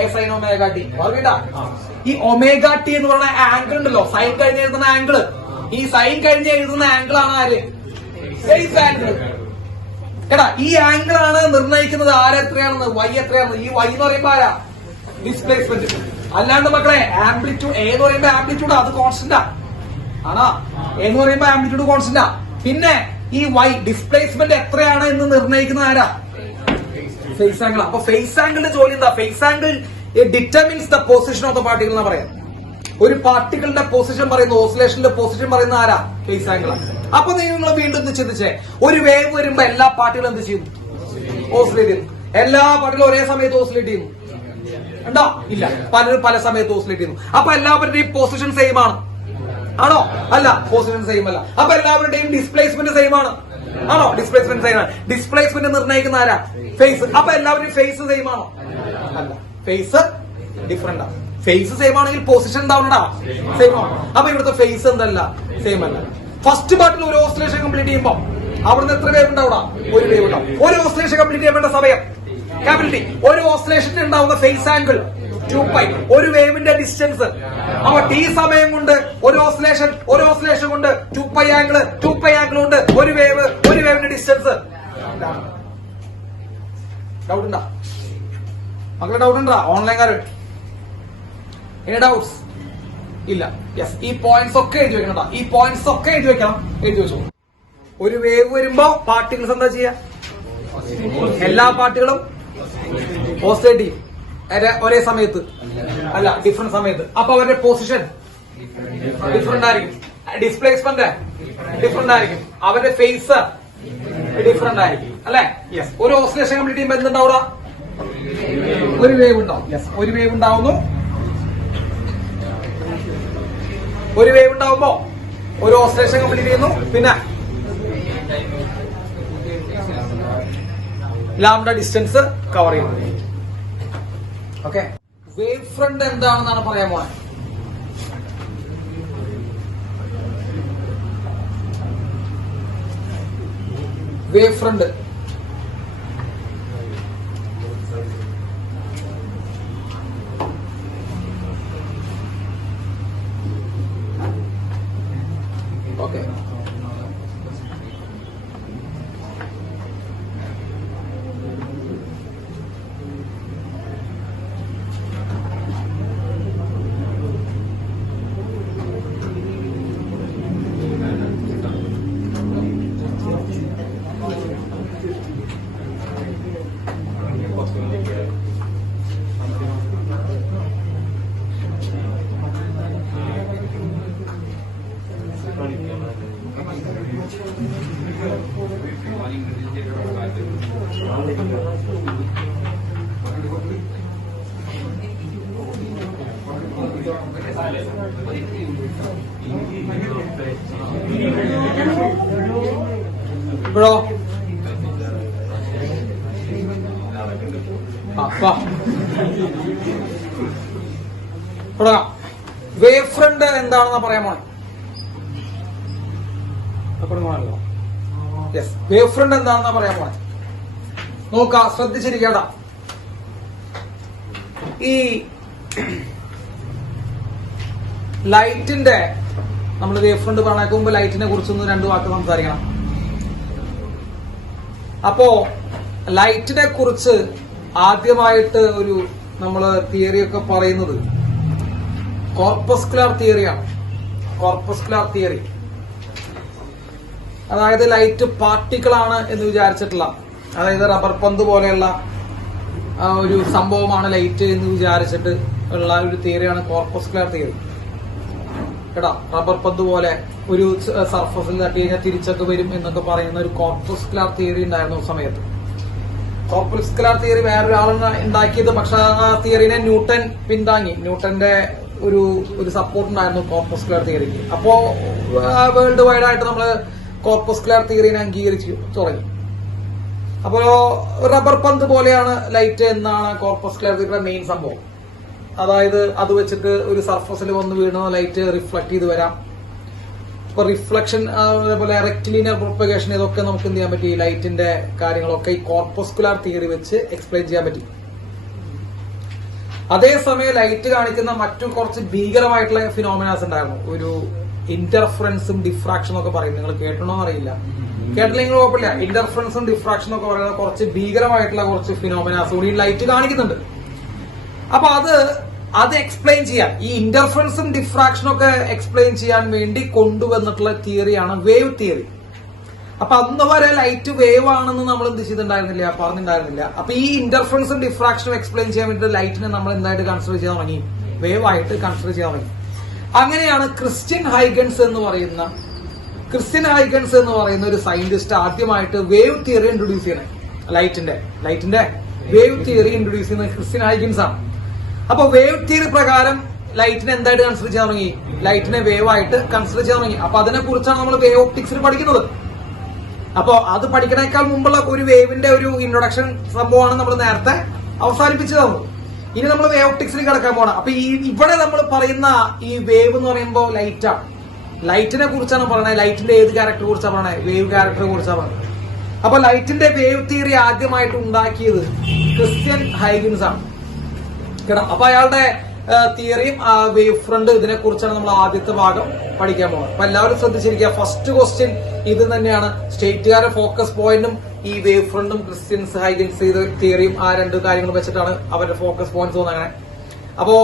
എ സൈൻ ഒമേഗ ടി ഓർമ്മയുണ്ടാ? ഈ ഒമേഗ ടി എന്ന് പറഞ്ഞ ആംഗിൾ ഉണ്ടല്ലോ, സൈൻ കഴിഞ്ഞ് എഴുതുന്ന ആംഗിള്. ഈ സൈൻ കഴിഞ്ഞ് എഴുതുന്ന ആംഗിൾ ആണ് ആര്? Phase angle. കേട്ടാ, ഈ ആംഗിൾ ആണ് നിർണ്ണയിക്കുന്നത് ആരെത്രയാണെന്ന്, വൈ എത്രയാണെന്ന്. ഈ വൈ എന്ന് പറയുമ്പോ ആരാ? ഡിസ്പ്ലേസ്മെന്റ്. അല്ലാണ്ട് മക്കളെ ആംപ്ലിറ്റ്യൂഡ്, എ എന്ന് പറയുമ്പോ ആംപ്ലിറ്റ്യൂഡ് അത് കോൺസ്റ്റന്റാ ആണോ? എന്ന് പറയുമ്പോ ആംപ്ലിറ്റ്യൂഡ് കോൺസ്റ്റന്റാ. പിന്നെ ഈ വൈ ഡിസ്പ്ലേസ്മെന്റ് എത്രയാണ് എന്ന് നിർണ്ണയിക്കുന്നത് ആരാ? Phase angle. അപ്പൊ ഫേസ് ആംഗിളിന്റെ ജോലി എന്താ? Phase angle determines the position of the particle എന്നാ പറയാം. ഒരു പാർട്ടിക്കിളിന്റെ പൊസിഷൻ പറയുന്ന, ഓസിലേഷന്റെ പൊസിഷൻ പറയുന്ന ആരാ? Phase angle. അപ്പൊ നിങ്ങൾ വീണ്ടും ചിന്തിച്ചേ, ഒരു വേവ് വരുമ്പോ എല്ലാ പാർട്ടികളും എന്ത് ചെയ്യും? ഓസിലേറ്റ് ചെയ്യുന്നു. എല്ലാ പാർട്ടികളും ഒരേ സമയത്ത് ഓസിലേറ്റ് ചെയ്യുന്നു ഉണ്ടോ? ഇല്ല, പലരും പല സമയത്ത് ഓസിലേറ്റ് ചെയ്യുന്നു. അപ്പൊ എല്ലാവരുടെയും പൊസിഷൻ സെയിം ആണ് ആണോ? അല്ല, പൊസിഷൻ സെയിം അല്ല. അപ്പൊ എല്ലാവരുടെയും ഡിസ്പ്ലേസ്മെന്റ് സെയിം ആണ് ആണോ? ഡിസ്പ്ലേസ്മെന്റ് സെയിം ആണ്. ഡിസ്പ്ലേസ്മെന്റ് നിർണ്ണയിക്കുന്ന ആരാ? ഫേസ്. അപ്പൊ എല്ലാവരുടെയും ഫേസ് സെയിം ആണോ? അല്ല, ഫേസ് ഡിഫറെന്റ് ആണ്. ഫേസ് സെയിം ആണെങ്കിൽ പൊസിഷൻ എന്താവണടാ? സെയിം ആണ്. അപ്പൊ ഇവിടുത്തെ ഫേസ് എന്തല്ല? സെയിം അല്ല. ഫസ്റ്റ് പാർട്ടിൽ ഒരു ഓസിലേഷൻ കംപ്ലീറ്റ് ചെയ്യുമ്പോൾ അവിടുന്ന് എത്ര വേവ് ഉണ്ടാവും? ഒരു വേവ് ഉണ്ടാവും. ഒരു ഓസിലേഷൻ കംപ്ലീറ്റ് ചെയ്യാൻ വേണ്ട സമയം ക്യാപിലിറ്റി. ഒരു ഓസിലേഷന് ഉണ്ടാവുന്ന ഫേസ് ആംഗിൾ 2π. ഒരു വേവിന്റെ ഡിസ്റ്റൻസ്. അപ്പൊ ടി സമയം കൊണ്ട് ഒരു ഓസിലേഷൻ കൊണ്ട് 2π ആംഗിൾ കൊണ്ട് ഒരു വേവിന്റെ ഡിസ്റ്റൻസ്. ഡൗട്ട് ഉണ്ടാ മക്കളെ? ഡൗട്ട് ഉണ്ടാ ഓൺലൈൻകാരൻ? Any doubts? ഇല്ല. യെസ്, ഈ പോയിന്റ്സ് ഒക്കെ എഴുതി വെക്കണം. ഈ പോയിന്റ്സ് ഒക്കെ എഴുതി വെക്കണം. എഴുതി വെച്ചു. ഒരു വേവ് വരുമ്പോ പാർട്ടിക്കിൾസ് എന്താ ചെയ്യാ? എല്ലാ പാർട്ടികളും ഓസിലേറ്റ് ചെയ്യും ഒരേ സമയത്ത് അല്ല, ഡിഫറെന്റ് സമയത്ത്. അപ്പൊ അവരുടെ പൊസിഷൻ ഡിഫറെന്റ് ആയിരിക്കും. ഡിസ്പ്ലേസ്മെന്റ് ഡിഫറെന്റ് ആയിരിക്കും. അവരുടെ ഫേസ് ഡിഫറെന്റ് ആയിരിക്കും അല്ലെ? യെസ്. ഒരു ഓസിലേഷൻ കംപ്ലീറ്റ് ചെയ്യുമ്പോൾ എന്തുണ്ടാവുക? ഒരു വേവ് ഉണ്ടാവും. യെസ്, ഒരു വേവ് ഉണ്ടാവുന്നു. ഒരു വേവ് ഉണ്ടാവുമ്പോ ഒരു ഓസിലേഷൻ കംപ്ലീറ്റ് ചെയ്യുന്നു. പിന്നെ ലാംഡ ഡിസ്റ്റൻസ് കവർ ചെയ്യുന്നു. ഓക്കെ. വേവ് ഫ്രണ്ട് എന്താണെന്നാണ് പറയാൻ പോണത്. Wave front okay. ഇപ്പോഴോ തുടങ്ങാം. വേവ് ഫ്രണ്ട് എന്താണെന്ന് പറയാൻ പോണേ. യെസ്, വേവ് ഫ്രണ്ട് എന്താണെന്ന് പറയാൻ പോണേ. നോക്കാം, ശ്രദ്ധിച്ചിരിക്കേണ്ട. ഈ ലൈറ്റിന്റെ നമ്മൾ വേവ് ഫ്രണ്ട് പറഞ്ഞേക്ക് മുമ്പ് ലൈറ്റിനെ കുറിച്ചൊന്ന് രണ്ടു വാക്ക് സംസാരിക്കണം. അപ്പോ ലൈറ്റിനെ കുറിച്ച് ആദ്യമായിട്ട് ഒരു നമ്മള് തിയറിയൊക്കെ പറയുന്നത് കോർപ്പസ്കുലർ തിയറിയാണ്. കോർപ്പസ്കുലർ തിയറി, അതായത് ലൈറ്റ് പാർട്ടിക്കിൾ ആണ് എന്ന് വിചാരിച്ചിട്ടുള്ള, അതായത് റബ്ബർ പന്ത് പോലെയുള്ള ഒരു സംഭവമാണ് ലൈറ്റ് എന്ന് വിചാരിച്ചിട്ട് ഉള്ള ഒരു തിയറിയാണ് കോർപ്പസ്കുലർ തിയറി. കേട്ടോ, റബ്ബർ പന്ത് പോലെ ഒരു സർഫസിൽ തട്ടി കഴിഞ്ഞാൽ തിരിച്ചൊക്കെ വരും എന്നൊക്കെ പറയുന്ന ഒരു കോർപ്പസ്കുലർ തിയറി ഉണ്ടായിരുന്നു സമയത്ത്. കോർപ്പസ്കുലർ തിയറി വേറൊരാൾ ഉണ്ടാക്കിയത്, പക്ഷെ ആ തിയറിനെ ന്യൂട്ടൺ പിന്താങ്ങി. ന്യൂട്ടന്റെ ഒരു സപ്പോർട്ട് ഉണ്ടായിരുന്നു കോർപ്പസ്കുലർ തിയറിക്ക്. അപ്പോ വേൾഡ് വൈഡ് ആയിട്ട് നമ്മള് കോർപ്പസ്കുലർ തിയറിനെ അംഗീകരിച്ചു തുടങ്ങി. അപ്പോ റബ്ബർ പന്ത് പോലെയാണ് ലൈറ്റ് എന്നാണ് കോർപ്പസ്കുലർ തിയറിയുടെ മെയിൻ സംഭവം. അതായത് അത് വെച്ചിട്ട് ഒരു സർഫസിൽ വന്ന് വീണ ലൈറ്റ് റിഫ്ലക്ട് ചെയ്ത് വരാം. ഇപ്പൊ റിഫ്ലക്ഷൻ, അതേപോലെ റെക്റ്റിലിനിയർ പ്രൊപ്പഗേഷൻ, ഇതൊക്കെ നമുക്ക് എന്ത് ചെയ്യാൻ പറ്റി? ലൈറ്റിന്റെ കാര്യങ്ങളൊക്കെ ഈ കോർപ്പസ്കുലർ തിയറി വെച്ച് എക്സ്പ്ലെയിൻ ചെയ്യാൻ പറ്റി. അതേസമയം ലൈറ്റ് കാണിക്കുന്ന മറ്റു കുറച്ച് ഭീകരമായിട്ടുള്ള ഫിനോമിനാസ് ഉണ്ടായിരുന്നു. ഒരു ഇന്റർഫറൻസും ഡിഫ്രാക്ഷനും ഒക്കെ പറയും. നിങ്ങൾ കേട്ടണോ അറിയില്ല. കേട്ടില്ലെങ്കിൽ കുഴപ്പമില്ല. ഇന്റർഫറൻസും ഡിഫ്രാക്ഷനും ഒക്കെ പറയുന്ന കുറച്ച് ഭീകരമായിട്ടുള്ള കുറച്ച് ഫിനോമിനാസ് കൂടി ലൈറ്റ് കാണിക്കുന്നുണ്ട്. അപ്പൊ അത് എക്സ്പ്ലെയിൻ ചെയ്യാൻ, ഈ ഇന്റർഫറൻസും ഡിഫ്രാക്ഷനും ഒക്കെ എക്സ്പ്ലെയിൻ ചെയ്യാൻ വേണ്ടി കൊണ്ടുവന്നിട്ടുള്ള തിയറിയാണ് വേവ് തിയറി. അപ്പൊ അന്ന് വരെ ലൈറ്റ് വേവ് ആണെന്ന് നമ്മൾ എന്ത് ചെയ്തിട്ടുണ്ടായിരുന്നില്ല, പറഞ്ഞിട്ടുണ്ടായിരുന്നില്ല. അപ്പൊ ഈ ഇന്റർഫറൻസും ഡിഫ്രാക്ഷനും എക്സ്പ്ലെയിൻ ചെയ്യാൻ വേണ്ടി ലൈറ്റിനെ നമ്മൾ എന്തായിട്ട് കൺസിഡർ ചെയ്യാൻ തുടങ്ങി? വേവ് ആയിട്ട് കൺസിഡർ ചെയ്യാൻ തുടങ്ങി. അങ്ങനെയാണ് ക്രിസ്ത്യൻ ഹൈഗൻസ് എന്ന് പറയുന്ന ഒരു സയന്റിസ്റ്റ് ആദ്യമായിട്ട് വേവ് തിയറി ഇൻട്രൊഡ്യൂസ് ചെയ്യണേ. ലൈറ്റിന്റെ വേവ് തിയറി ഇൻട്രൊഡ്യൂസ് ചെയ്യുന്നത് ക്രിസ്ത്യൻ ഹൈഗൻസ് ആണ്. അപ്പൊ വേവ് തിയറി പ്രകാരം ലൈറ്റിനെ എന്തായിട്ട് കൺസിഡർ ചെയ്യാൻ തുടങ്ങി? ലൈറ്റിനെ വേവ് ആയിട്ട് കൺസിഡർ ചെയ്യാൻ തുടങ്ങി. അപ്പൊ അതിനെ കുറിച്ചാണ് നമ്മൾ വേവ് ഓപ്റ്റിക്സിൽ പഠിക്കുന്നത്. അപ്പൊ അത് പഠിക്കണേക്കാൾ മുമ്പുള്ള ഒരു വേവിന്റെ ഒരു ഇൻട്രൊഡക്ഷൻ സംഭവമാണ് നമ്മൾ നേരത്തെ അവസാനിപ്പിച്ചത്. ഇനി നമ്മൾ വേവ് ഓപ്റ്റിക്സിൽ കിടക്കാൻ പോകണം. അപ്പൊ ഇവിടെ നമ്മൾ പറയുന്ന ഈ വേവ് എന്ന് പറയുമ്പോൾ ലൈറ്റാണ്. ലൈറ്റിനെ കുറിച്ചാണ് പറയണത്. ലൈറ്റിന്റെ ഏത് ക്യാരക്ടറെ കുറിച്ചാണ് പറയണത്? വേവ് ക്യാരക്ടറെ കുറിച്ചാണ് പറയുന്നത്. അപ്പൊ ലൈറ്റിന്റെ വേവ് തിയറി ആദ്യമായിട്ട് ഉണ്ടാക്കിയത് ക്രിസ്ത്യൻ ഹൈഗൻസ് ആണ് കേട്ടോ. അപ്പൊ അയാളുടെ തിയറിയും വേവ് ഫ്രണ്ട് ഇതിനെ കുറിച്ചാണ് നമ്മൾ ആദ്യത്തെ ഭാഗം പഠിക്കാൻ പോകുന്നത്. അപ്പൊ എല്ലാവരും ശ്രദ്ധിച്ചിരിക്കുക. ഫസ്റ്റ് ക്വസ്റ്റ്യൻ ഇത് തന്നെയാണ്. സ്റ്റേറ്റുകാരുടെ ഫോക്കസ് പോയിന്റും ഈ വേവ് ഫ്രണ്ടും ക്രിസ്ത്യൻസ് ഹൈഗൻസ് തിയറിയും ആ രണ്ട് കാര്യങ്ങൾ വെച്ചിട്ടാണ് അവരുടെ ഫോക്കസ് പോയിന്റ്സ് തോന്നുന്നത്. അപ്പോ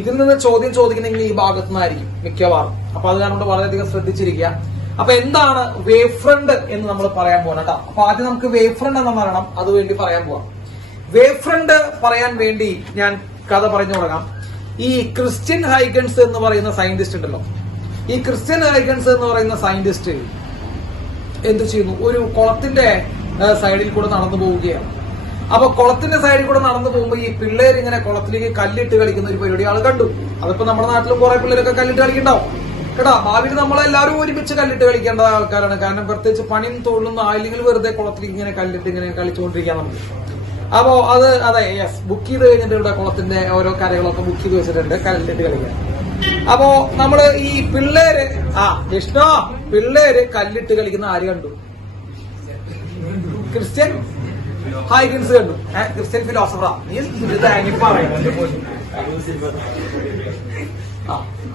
ഇതിൽ നിന്ന് ചോദ്യം ചോദിക്കുന്നെങ്കിൽ ഈ ഭാഗത്തു നിന്നായിരിക്കും മിക്കവാറും. അപ്പൊ അത് കാരണം വളരെയധികം ശ്രദ്ധിച്ചിരിക്കുക. അപ്പൊ എന്താണ് വേവ് ഫ്രണ്ട് എന്ന് നമ്മൾ പറയാൻ പോകണം കേട്ടോ. അപ്പൊ ആദ്യം നമുക്ക് വേവ് ഫ്രണ്ട് എന്ന് പറയണം. അതുവേണ്ടി പറയാൻ പോവാം. വേവ് ഫ്രണ്ട് പറയാൻ വേണ്ടി ഞാൻ കഥ പറഞ്ഞു തുടങ്ങാം. ഈ ക്രിസ്ത്യൻ ഹൈഗൻസ് എന്ന് പറയുന്ന സയന്റിസ്റ്റ് ഉണ്ടല്ലോ, ഈ ക്രിസ്ത്യൻ ഹൈഗൻസ് എന്ന് പറയുന്ന സയന്റിസ്റ്റ് എന്ത് ചെയ്യുന്നു? ഒരു കുളത്തിന്റെ സൈഡിൽ കൂടെ നടന്നു പോവുകയാണ്. അപ്പൊ കുളത്തിന്റെ സൈഡിൽ കൂടെ നടന്നു പോകുമ്പോൾ ഈ പിള്ളേർ ഇങ്ങനെ കുളത്തിലേക്ക് കല്ലിട്ട് കളിക്കുന്ന ഒരു പരിപാടി ആൾ കണ്ടു. അതിപ്പോ നമ്മുടെ നാട്ടിലും കുറെ പിള്ളേരൊക്കെ കല്ലിട്ട് കളിക്കണ്ടാവും കേട്ടോ. ഭാവിയിൽ നമ്മളെല്ലാവരും ഒരുമിച്ച് കല്ലിട്ട് കളിക്കേണ്ട ആൾക്കാരാണ്. കാരണം പ്രത്യേകിച്ച് പണിയും തൊഴിലൊന്നും ആയില്ലെങ്കിൽ വെറുതെ കുളത്തിലേക്ക് ഇങ്ങനെ കല്ലിട്ട് ഇങ്ങനെ കളിച്ചുകൊണ്ടിരിക്കാൻ നമുക്ക്. അപ്പോ അത് അതെ യെസ് ബുക്ക് ചെയ്ത് കഴിഞ്ഞിട്ട് ഇവിടെ കുളത്തിന്റെ ഓരോ കരകളൊക്കെ ബുക്ക് ചെയ്ത് വെച്ചിട്ടുണ്ട് കല്ലിട്ട് കളിക്കാൻ. അപ്പോ നമ്മള് ഈ പിള്ളേര് പിള്ളേര് കല്ലിട്ട് കളിക്കുന്ന ആര് കണ്ടു? ക്രിസ്ത്യൻ ഹൈഗൻസ് കണ്ടു. ക്രിസ്ത്യൻ ഫിലോസഫറാ.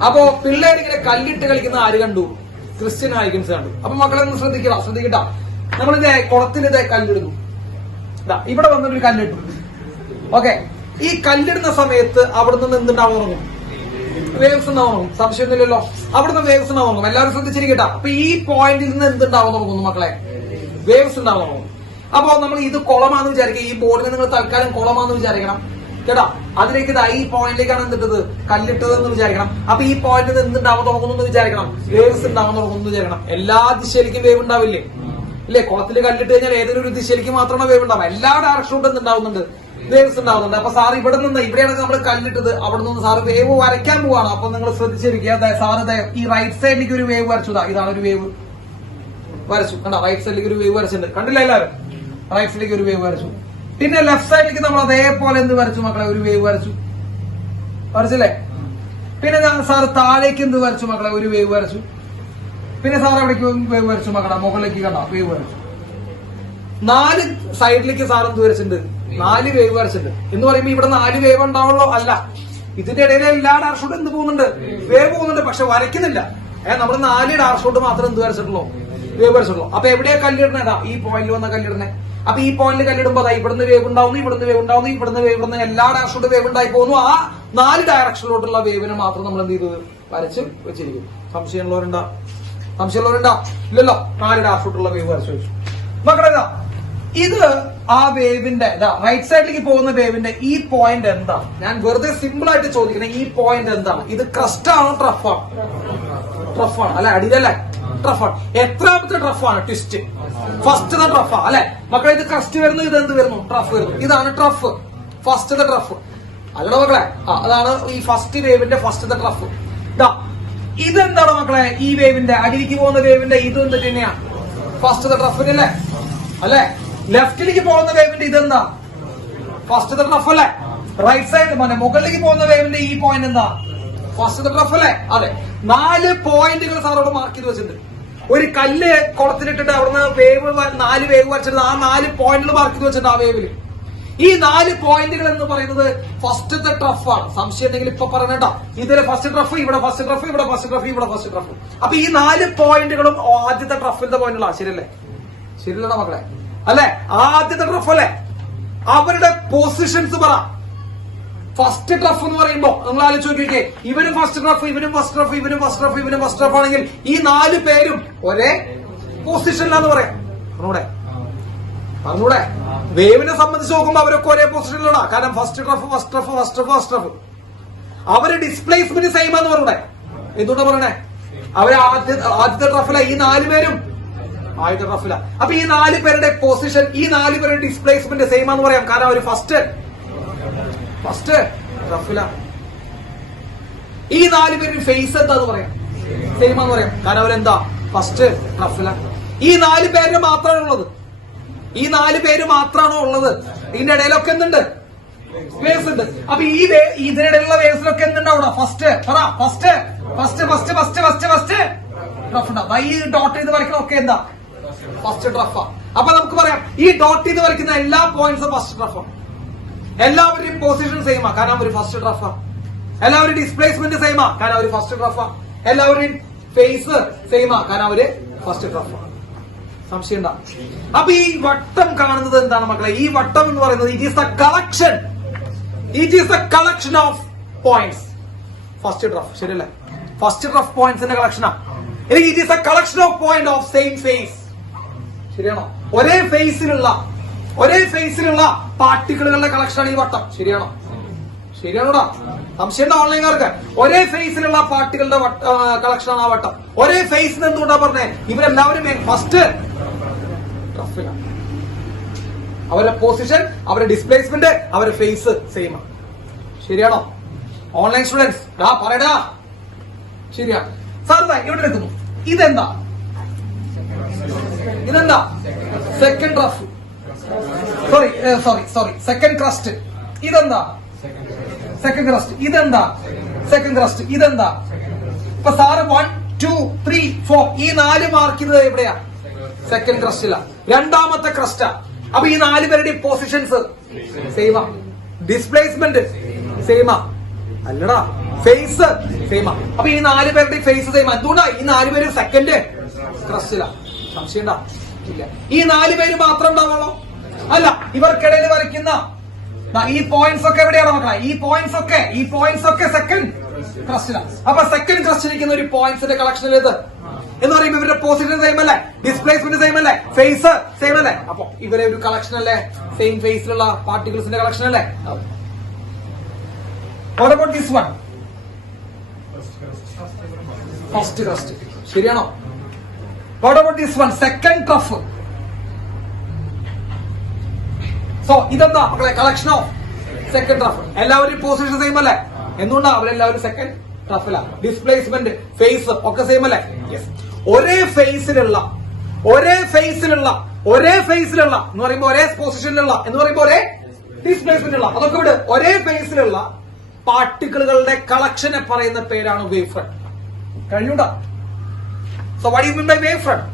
അപ്പോ പിള്ളേരിങ്ങനെ കല്ലിട്ട് കളിക്കുന്ന ആര് കണ്ടു? ക്രിസ്ത്യൻ ഹൈഗൻസ് കണ്ടു. അപ്പൊ മക്കളെ ഒന്ന് ശ്രദ്ധിക്കട്ടോ. നമ്മളിതേ കുളത്തിലിതേ കല്ലിടുന്നു. ഇവിടെ വന്നൊരു കല്ലിട്ടു. ഓക്കെ, ഈ കല്ലിടുന്ന സമയത്ത് അവിടെ നിന്ന് എന്തുണ്ടാവും? തുടങ്ങും വേവ്സ് ഉണ്ടാവും. സംശയമൊന്നുമില്ലല്ലോ. അവിടുന്ന് വേവ്സ് ഉണ്ടാവും. എല്ലാവരും ശ്രദ്ധിച്ചിരിക്കട്ടെ. അപ്പൊ ഈ പോയിന്റിൽ നിന്ന് എന്തുണ്ടാവും തുടങ്ങുന്നു മക്കളെ? വേവ്സ് ഉണ്ടാവും തുടങ്ങും. അപ്പൊ നമ്മൾ ഇത് കുളമാണെന്ന് വിചാരിക്കുക. ഈ ബോർഡിനെ നിങ്ങൾ തൽക്കാലം കുളമാണെന്ന് വിചാരിക്കണം കേട്ടോ. അതിലേക്ക് ഈ പോയിന്റിലേക്കാണ് എന്തിട്ടത്? കല്ലിട്ടത് എന്ന് വിചാരിക്കണം. അപ്പൊ ഈ പോയിന്റിൽ എന്തുണ്ടാവാൻ തുടങ്ങുന്നു വിചാരിക്കണം? വേവ്സ് ഉണ്ടാവാൻ തുടങ്ങുന്നു വിചാരിക്കണം. എല്ലാ ദിശയിലേക്കും വേവ് ഉണ്ടാവില്ലേ? ഇല്ലേ? കുളത്തിൽ കല്ലിട്ട് കഴിഞ്ഞാൽ ഏതെങ്കിലും ഒരു ദിശയിലേക്ക് മാത്രമാണ് വേവ് ഉണ്ടാവുക. എല്ലാ ഡയറക്ഷനിലും എന്തുണ്ടാവുന്നുണ്ട്? വേവ്സ് ഉണ്ടാവുന്നുണ്ട്. അപ്പൊ സാർ ഇവിടെ നിന്ന് ഇവിടെയാണ് നമ്മൾ കല്ലിട്ടത്. അവിടെ നിന്ന് സാറ് വേവ് വരയ്ക്കാൻ പോവാണ്. അപ്പൊ നിങ്ങൾ ശ്രദ്ധിച്ചിരിക്കുക. സാറ് ഈ റൈറ്റ് സൈഡിലേക്ക് ഒരു വേവ് വരച്ചു. ഇതാണ് ഒരു വേവ് വരച്ചു കണ്ടോ. റൈറ്റ് സൈഡിലേക്ക് ഒരു വേവ് വരച്ചിട്ടുണ്ട്. കണ്ടില്ല എല്ലാവരും? റൈറ്റ് സൈഡിലേക്ക് ഒരു വേവ് വരച്ചു. പിന്നെ ലെഫ്റ്റ് സൈഡിലേക്ക് നമ്മൾ അതേപോലെ എന്ത് വരച്ചു മക്കളെ? ഒരു വേവ് വരച്ചില്ലേ? പിന്നെ സാർ താഴേക്ക് എന്ത് വരച്ചു മക്കളെ? ഒരു വേവ് വരച്ചു. പിന്നെ സാർ എവിടേക്ക് വേവ് വരച്ചു മക്കളെ? മുകളിലേക്ക് കണ്ട വേവ് വരച്ചു. 4 സൈഡിലേക്ക് സാർ എന്ത് വരച്ചിട്ടുണ്ട്? 4 വേവ് വരച്ചിട്ടുണ്ട്. എന്ന് പറയുമ്പോ ഇവിടെ 4 വേവ് ഉണ്ടാവുള്ളൂ അല്ല. ഇതിന്റെ ഇടയിൽ എല്ലാ ഡാർഷോട്ടും എന്ത് പോകുന്നുണ്ട്? വേവ് പോകുന്നുണ്ട്. പക്ഷെ വരയ്ക്കുന്നില്ല. നമ്മൾ 4 ഡാർഷോട്ട് മാത്രം എന്ത് വരച്ചിട്ടുള്ളൂ? വേവ് വരച്ചിട്ടുള്ളൂ. അപ്പൊ എവിടെയാ കല്ലിടണേടാ? ഈ പോയിന്റിൽ വന്ന കല്ലിടണേ. അപ്പൊ ഈ പോയിന്റിൽ കല്ലിടുമ്പോ ഇവിടുന്ന് വേവ് ഉണ്ടാവുന്നു, ഇവിടുന്ന് വേവ് ഉണ്ടാവുന്നു, ഇവിടുന്ന് വേവ് ഉണ്ടാവുന്നു. എല്ലാ ഡയറക്ഷനിലും വേവ് ഉണ്ടായി പോകുന്നു. ആ 4 ഡയറക്ഷനിലോട്ടുള്ള വേവിനെ മാത്രം നമ്മൾ എന്ത് ചെയ്തത്? വരച്ച് വെച്ചിരിക്കും. സംശയമുള്ളവരുണ്ടോ? ഇല്ലല്ലോ. 4 ഡയറക്ഷനിലോട്ടുള്ള വേവ് വരച്ച് വെച്ചു. മക്കളെ ഇത് ആ വേവിന്റെ റൈറ്റ് സൈഡിലേക്ക് പോകുന്ന വേവിന്റെ ഈ പോയിന്റ് എന്താ? ഞാൻ വെറുതെ സിമ്പിൾ ആയിട്ട് ചോദിക്കണേ, ഈ പോയിന്റ് എന്താണ്? ഇത് ക്രസ്റ്റ് ആണോ ട്രഫാണ്? ട്രഫാണ് അല്ലെ? അടിയിലല്ലേ? ട്രഫാണ്. എത്രാമത്തെ ട്രഫാണ്? ട്വിസ്റ്റ്. ഫസ്റ്റ് ട്രഫാ അല്ലെ മക്കളെ? ഇത് ക്രസ്റ്റ് വരുന്നു, ഇത് എന്ത് വരുന്നു? ട്രഫ് വരുന്നു. ഇതാണ് ട്രഫ്. ഫസ്റ്റ് ട്രഫ് അല്ലടോ മക്കളെ? അതാണ് ഈ ഫസ്റ്റ് വേവിന്റെ ഫസ്റ്റ് ട്രഫ്. ഇതെന്താണ് മക്കളെ? ഈ വേവിന്റെ അടിയിലേക്ക് പോകുന്ന വേവിന്റെ ഇത് എന്ത് തന്നെയാണ്? ഫസ്റ്റ് ട്രഫിനല്ലേ? അല്ലെ? ലെഫ്റ്റിലേക്ക് പോകുന്ന വേവിന്റെ ഇതെന്താ? ഫസ്റ്റ് ട്രഫ് അല്ലേ? റൈറ്റ് സൈഡ് മുകളിലേക്ക് പോകുന്ന വേവിന്റെ ഈ പോയിന്റ് എന്താ? ഫസ്റ്റ് ട്രഫ് അല്ലേ? അതെ. 4 പോയിന്റുകൾ സാറോട് മാർക്ക് ചെയ്ത് വെച്ചിട്ടുണ്ട്. ഒരു കല്ല് കുളത്തിലിട്ടിട്ട് അവിടുന്ന് വേവ് 4 വേവ് വരച്ചിട്ട് ആ 4 പോയിന്റുകൾ മാർക്ക് ചെയ്ത് വെച്ചിട്ടുണ്ട്. ആ വേവില് ഈ 4 പോയിന്റുകൾ എന്ന് പറയുന്നത് ഫസ്റ്റത്തെ ട്രഫാണ്. സംശയം ഉണ്ടെങ്കിൽ ഇപ്പൊ പറഞ്ഞേട്ടോ. ഇതിലെ ഫസ്റ്റ് ട്രഫ്, ഇവിടെ ഫസ്റ്റ് ട്രഫ്, ഇവിടെ ഫസ്റ്റ് ട്രഫ്, ഇവിടെ ഫസ്റ്റ് ട്രഫ്. അപ്പൊ ഈ 4 പോയിന്റുകളും ആദ്യത്തെ ട്രഫിന്റെ പോയിന്റുകളാ. ശരിയല്ലേ? ശരിയല്ലടാ മക്കളെ? അല്ലെ? ആദ്യത്തെ ട്രഫ് അല്ലെ? അവരുടെ പൊസിഷൻസ് പറ. ഫസ്റ്റ് ട്രഫ് എന്ന് പറയുമ്പോ നിങ്ങൾ ആലോചിച്ച് നോക്കിക്കേ. ഇവനും ഫസ്റ്റ് ട്രഫ്, ഇവനും ഫസ്റ്റ് ട്രഫ്, ഇവനും ഫസ്റ്റ് ട്രഫ്, ഇവനും ഫസ്റ്റ് ട്രഫ് ആണെങ്കിൽ ഈ 4 പേരും ഒരേ പൊസിഷനിലാന്ന് പറയാം. പറഞ്ഞൂടെ? വേവിനെ സംബന്ധിച്ച് നോക്കുമ്പോ അവരൊക്കെ ഒരേ പൊസിഷനിലാണ്. കാരണം first trough, first trough, first trough, first trough. അവര് ഡിസ്പ്ലേസ്മെന്റ് സെയിം ആന്ന് പറഞ്ഞൂടെ? എന്തുകൊണ്ടാ പറയണേ? അവര് ആദ്യത്തെ ട്രഫിലെ ഈ 4 പേരും ആദ്യത്തെ റഫില. അപ്പൊ ഈ 4 പേരുടെ പൊസിഷൻ, ഈ 4 പേരുടെ ഡിസ്പ്ലേസ്മെന്റ് സെയിം ആണെന്ന് പറയാം. കാരണം അവര് ഫസ്റ്റ് റഫില. ഈ 4 പേരുടെ ഫേസ് എന്താന്ന് പറയാം, സെയിം ആണെന്ന് പറയാം. കാരണം അവരെന്താ ഫസ്റ്റ് റഫില. ഈ 4 പേര് മാത്രമാണ് ഉള്ളത്, ഈ 4 പേര് മാത്രമാണോ ഉള്ളത്? ഇതിന്റെ ഇടയിലൊക്കെ എന്തുണ്ട്? വേവ്സ് ഉണ്ട്. അപ്പൊ ഈ ഇതിനിടയിലുള്ള വേവ്സിലൊക്കെ എന്തുണ്ട് അവിടെ? ഫസ്റ്റ് ഡ്രഫ് ഉണ്ടാവും. ഈ ഡോട്ട് ചെയ്ത് വരയ്ക്കുന്ന ഒക്കെ എന്താ? ഫസ്റ്റ് ഡ്രഫാ. അപ്പൊ നമുക്ക് പറയാം ഈ ഡോട്ട് ചെയ്ത് വരയ്ക്കുന്ന എല്ലാ പോയിന്റ്സും ഫസ്റ്റ് ഡ്രഫാണ്. എല്ലാവരുടെയും പൊസിഷൻ സെയിമാ, കാരണം അവർ ഫസ്റ്റ് ഡ്രഫാ. എല്ലാവരുടെയും ഡിസ്പ്ലേസ്മെന്റ് സെയിമാ, കാരണം അവര് ഫസ്റ്റ് ഡ്രഫാ. എല്ലാവരുടെയും ഫേസ് സെയിമാ, കാരണം അവര് ഫസ്റ്റ് ഡ്രഫാ. സംശയം ഉണ്ടാ? അപ്പൊ ഈ വട്ടം കാണുന്നത് എന്താണ് മക്കളെ? ഈ വട്ടം എന്ന് പറയുന്നത് it is a collection of points. First trough ശരിയല്ലേ? ഫസ്റ്റ് ഡ്രഫ് പോയിന്റ്സിന്റെ കളക്ഷനാ. It is a collection of point of same phase. ശരിയാണോ? ഒരേ ഫേസിലുള്ള പാർട്ടിക്കിളുകളുടെ കളക്ഷനാണ് ഈ വട്ടം. ശരിയാണോ? ശരിയാണോടാ? സംശയം ഓൺലൈൻകാർക്ക്. ഒരേ ഫേസിലുള്ള പാർട്ടികളുടെ കളക്ഷനാണ് ആ വട്ടം. ഒരേ ഫേസിന് എന്തുകൊണ്ടാ പറഞ്ഞേ? ഇവരെല്ലാവരും ഫസ്റ്റ് റഫിലാണ്. അവരുടെ പൊസിഷൻ, അവരുടെ ഡിസ്പ്ലേസ്മെന്റ്, അവരുടെ ഫേസ് സെയിം ആണ്. ശരിയാണോ ഓൺലൈൻ സ്റ്റുഡൻസ്? പറയടാ. ശരിയാ സാർ. ഇവിടെ എടുക്കുന്നു. ഇതെന്താ? സെക്കൻഡ് റഫ്. Sorry second crest. ഇതെന്താ? Second crest. ഇതെന്താ? Second crest. ഇതെന്താ? ഇപ്പൊ സാറ് 1, 2, 3, 4 ഈ 4 മാർക്ക് ചെയ്തത് എവിടെയാ? സെക്കൻഡ് ക്രസ്റ്റിലാ. രണ്ടാമത്തെ ക്രസ്റ്റാ. അപ്പൊ ഈ 4 പേരുടെ പൊസിഷൻസ് സെയിമാ, ഡിസ്പ്ലേസ്മെന്റ് സെയിമാ, അല്ലടാ ഫേസ് സെയിമാ. അപ്പൊ ഈ 4 പേരുടെ ഫേസ് സെയിമാ. എന്തുകൊണ്ടാ? ഈ 4 പേര് സെക്കൻഡ് ക്രസ്റ്റിലാ. സംശയം ഉണ്ടാ? ഇല്ല. ഈ 4 പേര് മാത്രം ഉണ്ടാവുള്ളൂ? അല്ല, ഇവർക്കിടയിൽ വരയ്ക്കുന്ന ഈ പോയിന്റ്സ് ഒക്കെ എവിടെയാണ് മക്കളെ? ഈ പോയിന്റ്സ് ഒക്കെ സെക്കൻഡ് ക്രസ്റ്റിലാണ്. അപ്പൊ സെക്കൻഡ് ക്രസ്റ്റിലിരിക്കുന്ന ഒരു പോയിന്റ്സിന്റെ കളക്ഷൻ ഏത് എന്ന് പറയുമ്പോൾ ഇവരുടെ പൊസിഷൻ സെയിം അല്ലേ? ഡിസ്പ്ലേസ്മെന്റ് സെയിം അല്ലേ? ഫേസ് സെയിം അല്ലേ? അപ്പൊ ഇവരെ ഒരു കളക്ഷൻ അല്ലേ? സെയിം ഫേസിലുള്ള പാർട്ടിക്കിൾസിന്റെ കളക്ഷൻ അല്ലേ? What about this one? First crest. ശരിയാണോ? What about this one? Second trough. So ഇതെന്താ മക്കളെ? Collection of second trough. എല്ലാവരും പൊസിഷൻ സെയിം അല്ലേ? എന്തുകൊണ്ടാ? അവരെല്ലാവരും സെക്കൻഡ് ട്രഫില. ഡിസ്പ്ലേസ്മെന്റ്, ഫേസ് ഒക്കെ സെയിം അല്ലേ? യെസ്. ഒരേ ഫേസിലുള്ള എന്ന് പറയുമ്പോൾ ഒരേ പൊസിഷനിലുള്ള എന്ന് പറയുമ്പോൾ ഒരേ ഡിസ്പ്ലേസ്മെന്റ് ഉള്ള, അതൊക്കെ ഇവിടെ ഒരേ ഫേസിലുള്ള പാർട്ടിക്കിളുകളുടെ കളക്ഷനെ പറയുന്ന പേരാണ് വേവ് ഫ്രണ്ട്. കഴിഞ്ഞൂടാ? So what you mean by wave front?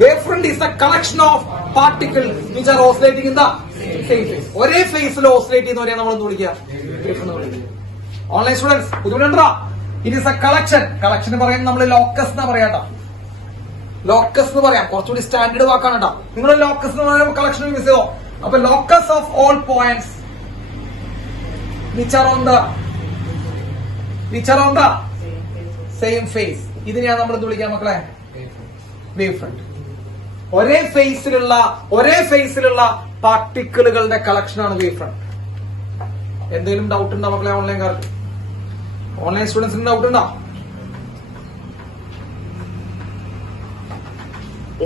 Wave front is the collection of particles which are oscillating in the same phase. ഒരേ ഫേസിൽ ഓസിലേറ്റ് ചെയ്യുന്നവരെയാണ് നമ്മൾ എന്ത് വിളിക്കുക? ഓൺലൈൻ സ്റ്റുഡൻസ് ബുദ്ധിമുട്ടുണ്ടാ? It is a collection. Collection പറയുന്നത് നമ്മൾ locus എന്നാ പറയാട്ടാ. ലോക്കസ് എന്ന് പറയാം, കുറച്ചുകൂടി സ്റ്റാൻഡേർഡ് വാക്കാണ് കേട്ടോ. നിങ്ങൾ ലോക്കസ് എന്ന് പറയുമ്പോൾ കളക്ഷൻ യൂസ് ചെയ്തോ? അപ്പൊ locus of all points which are on the same phase. ഇതിനെയാണ് നമ്മൾ എന്ത് വിളിക്കാം മക്കളെ? Wave front. ഒരേ ഫേസിലുള്ള പാർട്ടിക്കിളുകളുടെ കളക്ഷനാണ് വേവ് ഫ്രണ്ട്. എന്തെങ്കിലും ഡൗട്ട് ഉണ്ടോ മക്കളെ? ഓൺലൈൻകാർക്ക്, ഓൺലൈൻ സ്റ്റുഡൻസിന് ഡൗട്ട് ഉണ്ടോ?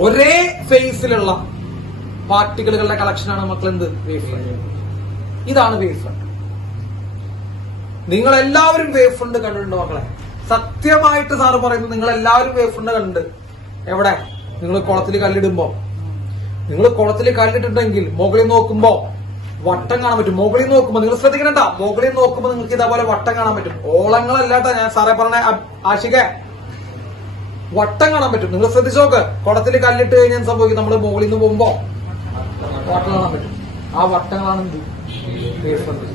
ഒരേ ഫേസിലുള്ള പാർട്ടിക്കിളുകളുടെ കളക്ഷനാണ് മക്കൾ എന്ത്? Wave front. ഇതാണ് വേവ് ഫ്രണ്ട്. നിങ്ങൾ എല്ലാവരും വേവ് ഫ്രണ്ട് കണ്ടിട്ടുണ്ടോ മക്കളെ? സത്യമായിട്ട് സാറ് പറയുന്നത് നിങ്ങൾ എല്ലാവരും വേവ് ഫ്രണ്ട് കണ്ടിട്ടുണ്ട്. എവിടെ? നിങ്ങൾ കുളത്തിൽ കല്ലിട്ടുണ്ടെങ്കിൽ മുകളിൽ നോക്കുമ്പോ വട്ടം കാണാൻ പറ്റും. മുകളിൽ നോക്കുമ്പോ നിങ്ങൾ ശ്രദ്ധിക്കണ്ട, മുകളിൽ നോക്കുമ്പോ നിങ്ങൾക്ക് ഇതേപോലെ വട്ടം കാണാൻ പറ്റും. ഓളങ്ങളല്ലാട്ടോ ഞാൻ സാറേ പറഞ്ഞ ആശിക, വട്ടം കാണാൻ പറ്റും. നിങ്ങൾ ശ്രദ്ധിച്ചു നോക്ക്. കുളത്തിൽ കല്ലിട്ട് കഴിഞ്ഞാൽ സംഭവിക്കും, നമ്മൾ മുകളിൽ നിന്ന് പോകുമ്പോ വട്ടം കാണാൻ പറ്റും. ആ വട്ടങ്ങളാണ് എന്ത്? Wave front.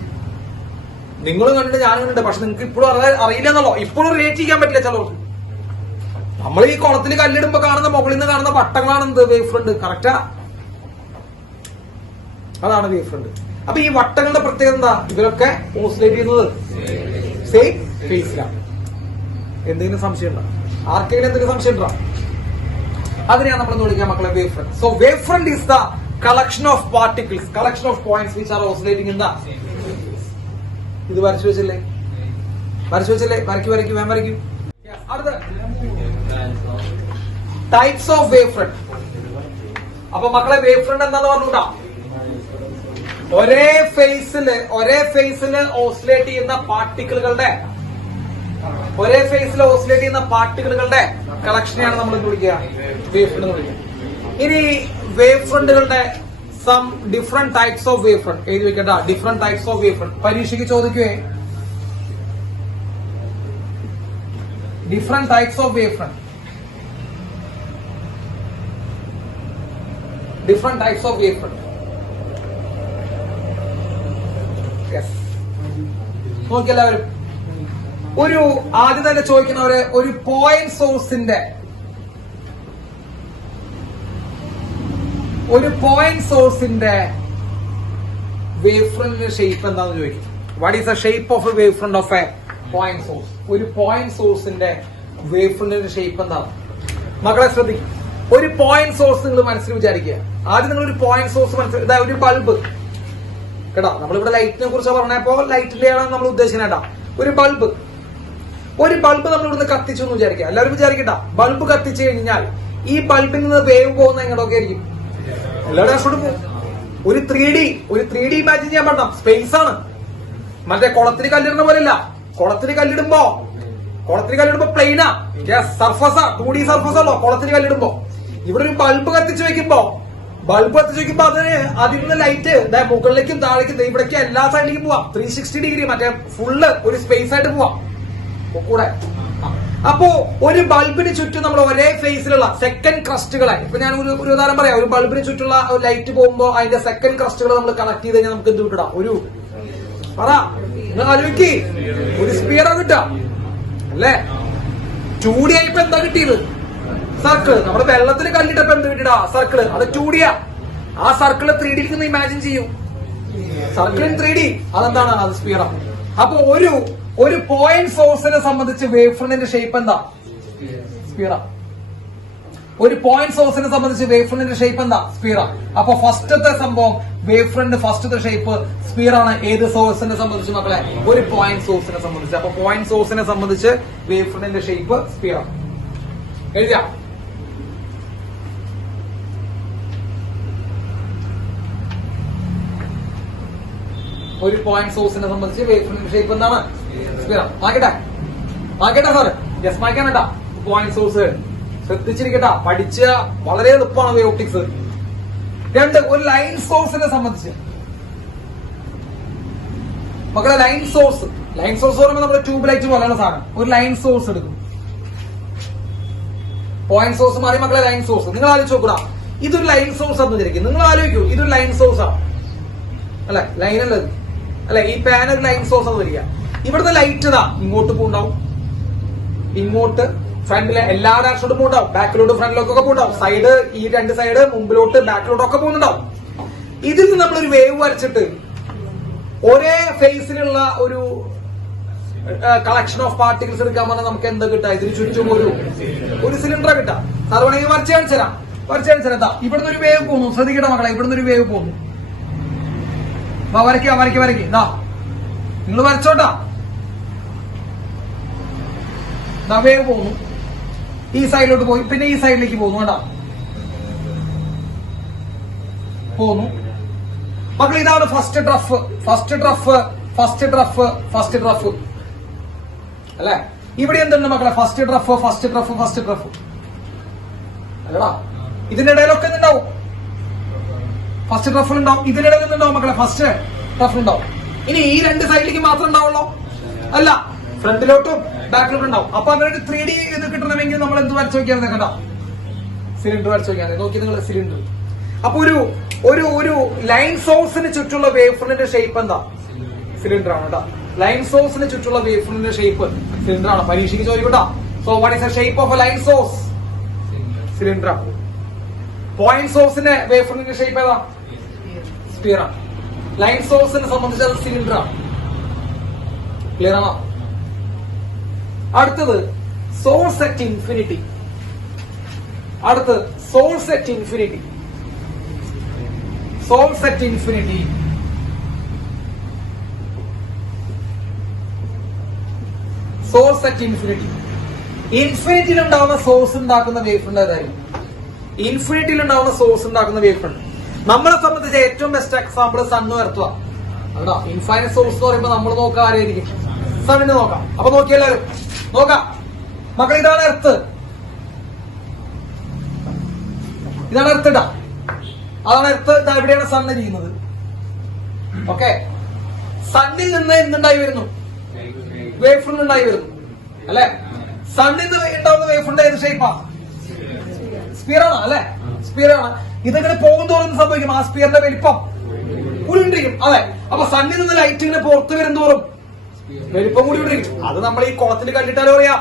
നിങ്ങൾ കണ്ടിട്ട് ഞാനും കണ്ടിട്ട്, പക്ഷെ നിങ്ങൾക്ക് ഇപ്പോഴും അറിയില്ല എന്നല്ലോ. ഇപ്പോഴും റിലേറ്റ് ചെയ്യാൻ പറ്റില്ല ചിലർക്ക്. നമ്മൾ ഈ കുളത്തിൽ കല്ലിടുമ്പോ കാണുന്ന മുകളിൽ നിന്ന് കാണുന്ന വട്ടങ്ങളാണ് എന്ത്? Wave front. കറക്റ്റാ? അതാണ് വേവ് ഫ്രണ്ട്. അപ്പൊ ഈ വട്ടങ്ങളുടെ പ്രത്യേകത എന്താ? ഇവരൊക്കെ ഓസിലേറ്റ് ചെയ്യുന്നത് സെയിം ഫേസിലാണ്. എന്തെങ്കിലും സംശയം ഉണ്ടോ? ആർക്കെങ്കിലും എന്തെങ്കിലും സംശയം ഉണ്ടോ? അതിനെയാണ് നമ്മൾ വിളിക്കുക മക്കളെ wave front. So wave front is the collection of particles, collection of points which are oscillating in the. ഇത് വരച്ചു വെച്ചില്ലേ? വരയ്ക്കൂ, വേം വരയ്ക്കൂ. അടുത്ത ടൈപ്സ് ഓഫ് വേവ് ഫ്രണ്ട്. അപ്പൊ മക്കളെ വേവ് ഫ്രണ്ട് എന്താന്ന് പറഞ്ഞൂട്ടാ, ഒരേ ഫേസില് ഓസിലേറ്റ് ചെയ്യുന്ന പാർട്ടിക്കിളുകളുടെ കളക്ഷനെയാണ് നമ്മൾ എന്ത് വിളിക്കുക, വേവ് ഫ്രണ്ട് എന്ന് വിളിക്കുക. ഇനി വേവ് ഫ്രണ്ടുകളുടെ some different types of wave front എഴുതി വെക്കണ്ട. Different types of wave front പരീക്ഷയ്ക്ക് ചോദിക്കുവേ. Different types of wave front, different types of wave front. നോക്കിയെല്ലാവരും ഒരു ആദ്യം തന്നെ ചോദിക്കുന്നവര് ഒരു പോയിന്റ് സോഴ്സിന്റെ വേവ് ഫ്രണ്ടിന്റെ ഷേപ്പ് എന്താണെന്ന് ചോദിക്കും. What is the shape of a wave front of a point source? ഒരു പോയിന്റ് സോഴ്സിന്റെ വേവ് ഫ്രണ്ടിന്റെ ഷേപ്പ് എന്താണ്? മക്കളെ ശ്രദ്ധിക്കും. ഒരു പോയിന്റ് സോഴ്സ് നിങ്ങൾ മനസ്സിൽ വിചാരിക്കുക. ആദ്യം നിങ്ങൾ ഒരു പോയിന്റ് സോഴ്സ് മനസ്സിൽ, ഇതാ ഒരു ബൾബ് കേട്ടോ. നമ്മളിവിടെ ലൈറ്റിനെ കുറിച്ച് പറഞ്ഞപ്പോ ലൈറ്റിന്റെയാണ് നമ്മൾ ഉദ്ദേശിക്കുന്നത് കേട്ടോ. ഒരു ബൾബ് നമ്മൾ ഇവിടുന്ന് കത്തിച്ചു എന്ന് വിചാരിക്കുക. എല്ലാവരും വിചാരിക്കട്ട, ബൾബ് കത്തിച്ചു കഴിഞ്ഞാൽ ഈ ബൾബിൽ നിന്ന് വേവ് പോകുന്ന എങ്ങോട്ടൊക്കെ ആയിരിക്കും? എല്ലാവരും അങ്ങോട്ട് പോകും. ഒരു 3D ഇമാജിൻ ചെയ്യാൻ പറ്റണം. സ്പേസ് ആണ്. മറ്റേ കുളത്തിൽ കല്ലിടുന്ന പോലെയല്ല. കുളത്തിൽ കല്ലിടുമ്പോ പ്ലെയിനാ, സർഫസാ, 2D സർഫസാണല്ലോ കുളത്തിൽ കല്ലിടുമ്പോ. ഇവിടെ ഒരു ബൾബ് കത്തിച്ചു വെക്കുമ്പോ അതിൽ നിന്ന് ലൈറ്റ് മുകളിലേക്കും താഴേക്കും ഇവിടേക്കും എല്ലാ സൈഡിലേക്കും പോവാം. 360 ഡിഗ്രി മറ്റേ ഫുള്ള് ഒരു സ്പേസ് ആയിട്ട് പോവാം കൂടെ. അപ്പോ ഒരു ബൾബിന് ചുറ്റും നമ്മൾ ഒരേ ഫേസിലുള്ള സെക്കൻഡ് ക്രസ്റ്റുകളെ, ഇപ്പൊ ഞാൻ ഒരു ഉദാഹരണം പറയാം. ഒരു ബൾബിന് ചുറ്റുള്ള ലൈറ്റ് പോകുമ്പോ അതിന്റെ സെക്കൻഡ് ക്രസ്റ്റുകൾ നമ്മൾ കണക്ട് ചെയ്ത് കഴിഞ്ഞാൽ നമുക്ക് എന്ത് കിട്ടാം? ഒരു ആലോചിക്ക്, ഒരു സ്പിയറാ കിട്ടാം അല്ലേ? 2D ആയിപ്പോ എന്താ കിട്ടിയത്? സർക്കിള്. നമ്മുടെ വെള്ളത്തിൽ കല്ലിട്ടപ്പോ എന്ത് കിട്ടിടാ? സർക്കിള്. അത് 2D ആ. ആ സർക്കിള് 3D യിൽ ഇമാജിൻ ചെയ്യൂ. സർക്കിൾ ഇൻ 3D അതെന്താണ്? അത് സ്പിയറാ. അപ്പൊ ഒരു പോയിന്റ് സോഴ്സിനെ സംബന്ധിച്ച് വേവ് ഫ്രണ്ടിന്റെ ഷേപ്പ് എന്താ? സ്പിയറാ. ഒരു പോയിന്റ് സോഴ്സിനെ സംബന്ധിച്ച് വേവ് ഫ്രണ്ടിന്റെ ഷേപ്പ് എന്താ? സ്പിയറാ. അപ്പൊ ഫസ്റ്റത്തെ സംഭവം വേവ് ഫ്രണ്ട് ഫസ്റ്റത്തെ ഷേപ്പ് സ്പിയറാണ്. ഏത് സോഴ്സിനെ സംബന്ധിച്ച് മക്കളെ? ഒരു പോയിന്റ് സോഴ്സിനെ സംബന്ധിച്ച്. അപ്പൊ പോയിന്റ് സോഴ്സിനെ സംബന്ധിച്ച് വേവ് ഫ്രണ്ടിന്റെ ഷേപ്പ് സ്പിയറാ. എഴുതിയ ഒരു പോയിന്റ് സോഴ്സിനെ സംബന്ധിച്ച് വേവ് ഫ്രണ്ടിന്റെ ഷേപ്പ് എന്താണ്? സ്പിയറാ. മാക്കട്ടെ സാറ്? യെസ്, മാക്കാനട്ടാ. പോയിന്റ് സോഴ്സ് ശ്രദ്ധിച്ചിരിക്കട്ടാ. പഠിച്ച വളരെ എളുപ്പമാണ് വേവ് ഒപ്റ്റിക്സ്. 2, ഒരു ലൈൻ സോഴ്സിനെ സംബന്ധിച്ച് മക്കളെ, ലൈൻ സോഴ്സ് പറയുമ്പോൾ നമ്മുടെ ട്യൂബ് ലൈറ്റ് പോലെയുള്ള സാധനം. ഒരു ലൈൻ സോഴ്സ് എടുക്കും. പോയിന്റ് സോഴ്സ് മാറി മക്കളെ ലൈൻ സോഴ്സ്. നിങ്ങൾ ആലോചിച്ച് നോക്കൂടാ, ഇതൊരു ലൈൻ സോഴ്സ് എന്ന് വിചാരിക്കും. നിങ്ങൾ ആലോചിക്കൂ, ഇതൊരു ലൈൻ സോഴ്സ് ആണ് അല്ലെ? ലൈൻ അല്ലത് അല്ലെ? ഈ പാൻ ഒരു ലൈൻ സോഴ്സ് എന്ന് വരിക. ഇവിടുത്തെ ലൈറ്റ് ഇതാ ഇങ്ങോട്ട് പോണ്ടാവും, ഇങ്ങോട്ട് ഫ്രണ്ടിലെ എല്ലാ ഡയറക്ഷനോട്ടും പോണ്ടാവും, ബാക്കിലോട്ട് ഫ്രണ്ടിലോട്ടൊക്കെ പോണ്ടാവും, സൈഡ് ഈ 2 സൈഡ് മുമ്പിലോട്ട് ബാക്കിലോട്ടൊക്കെ പോകുന്നുണ്ടാവും. ഇതിൽ നിന്ന് നമ്മളൊരു വേവ് വരച്ചിട്ട് ഒരേ ഫേസിലുള്ള ഒരു കളക്ഷൻ ഓഫ് പാർട്ടിക്കിൾസ് എടുക്കാൻ പറഞ്ഞാൽ നമുക്ക് എന്താ കിട്ടാം? ഇതിന് ചുറ്റും ഒരു സിലിണ്ടർ കിട്ടാം. സാറുവാണെങ്കിൽ വരച്ച് കാണിച്ചു തരാം. ഇവിടുന്ന് ഒരു വേവ് പോകുന്നു. ശ്രദ്ധിക്കട്ടെ മക്കളെ, ഇവിടുന്ന് ഒരു വേവ് പോകുന്നു. വരയ്ക്കുക. നിങ്ങൾ വരച്ചോട്ടാ. വേവ് പോകുന്നു, ഈ സൈഡിലോട്ട് പോയി, പിന്നെ ഈ സൈഡിലേക്ക് പോകുന്നു. വേണ്ട പോകുന്നു മക്കൾ. ഇതാണ് ഫസ്റ്റ് ട്രഫ് അല്ലെ? ഇവിടെ എന്തുണ്ട് മക്കളെ? ഫസ്റ്റ് ട്രഫ് അല്ലടാ. ഇതിന്റെ ഇടയിലൊക്കെ എന്തുണ്ടാവും? ഫസ്റ്റ് ട്രഫിലുണ്ടാവും. ഇതിന്റെ ഇടയിൽ നിന്നുണ്ടാവും മക്കളെ, ഫസ്റ്റ് ട്രഫിലുണ്ടാവും. ഇനി ഈ 2 സൈഡിലേക്ക് മാത്രം ഉണ്ടാവുള്ളൂ? അല്ല, ഫ്രണ്ടിലോട്ടും ബാക്കിലോട്ടും ഉണ്ടാവും. അപ്പൊ അങ്ങനെ ഒരു 3D ഇത് കിട്ടണമെങ്കിൽ നമ്മൾ എന്ത് വരച്ചു നോക്കിയാൽ കേട്ടോ? സിലിണ്ടർ വരച്ചു നോക്കിയാൽ നോക്കി നിങ്ങൾ സിലിണ്ടർ. അപ്പൊ ഒരു ലൈൻ സോഴ്സിന് ചുറ്റുള്ള വേവ് ഫ്രണ്ടിന്റെ ഷേപ്പ് എന്താ? സിലിണ്ടർ ആണ് കേട്ടോ. ലൈൻ സോഴ്സിന് ചുറ്റുള്ള വേവ് ഫ്രണ്ടിന്റെ ഷേപ്പ് സിലിണ്ടർ ആണ്. പരീക്ഷയ്ക്ക് ചോദിക്കട്ടോ. So what is the shape of a line source? Cylinder ആണ്. പോയിന്റ് സോഴ്സിന്റെ വേവ് ഫ്രണ്ടിന്റെ ഷേപ്പ് ഏതാ? സ്പിയർ ആണ്. ലൈൻ സോഴ്സിനെ സംബന്ധിച്ച് അത് സിലിണ്ടർ ആണ്. ക്ലിയർ ആണോ? അടുത്തത് source at infinity. Source at infinity. ഇൻഫിനിറ്റിയിൽ ഉണ്ടാകുന്ന സോഴ്സ് ഉണ്ടാക്കുന്ന വേവ് ഫ്രണ്ട് ഏതായിരിക്കും? ഇൻഫിനിറ്റിയിൽ ഉണ്ടാവുന്ന സോഴ്സ് ഉണ്ടാക്കുന്ന വേവ് ഫ്രണ്ട്. നമ്മളെ സംബന്ധിച്ച് ഏറ്റവും ബെസ്റ്റ് എക്സാമ്പിൾ സണ്ണും എർത്തുവാ. അതാ ഇൻഫൈനൈറ്റ് സോഴ്സ് എന്ന് പറയുമ്പോൾ നമ്മൾ നോക്കാം ആരായിരിക്കും? സണ്ണിന് നോക്കാം. അപ്പൊ നോക്കിയെല്ലാരും നോക്കാം മക്കൾ. ഇതാണ് എർത്ത്, ഇതാണ് എർത്ത് ഇടാ, അതാണ് എർത്ത്. എവിടെയാണ് സണ്ണ് ചെയ്യുന്നത്? ഓക്കെ, സണ്ണിൽ നിന്ന് എന്തുണ്ടായി വരുന്നു? വേവ് ഫ്രണ്ട് ഉണ്ടായി വരുന്നു അല്ലെ? സണ്ണിൽ നിന്ന് ഉണ്ടാവുന്ന വേവ് ഫ്രണ്ട് ഏത് ഷേപ്പാ? സ്പിയറാണ് അല്ലെ? സ്പിയറാണ്. ഇതെങ്ങനെ പോകും തോറും സംഭവിക്കും? ആ സ്പിയറിന്റെ വലിപ്പം കൂടിക്കൊണ്ടിരിക്കും അല്ലെ? അപ്പൊ സണ്ണിൽ നിന്ന് ലൈറ്റ് ഇങ്ങനെ പുറത്ത് വരും തോറും വലിപ്പം കൂടിക്കൊണ്ടിരിക്കും. അത് നമ്മൾ ഈ കുളത്തിൽ കണ്ടിട്ടാലോ അറിയാം.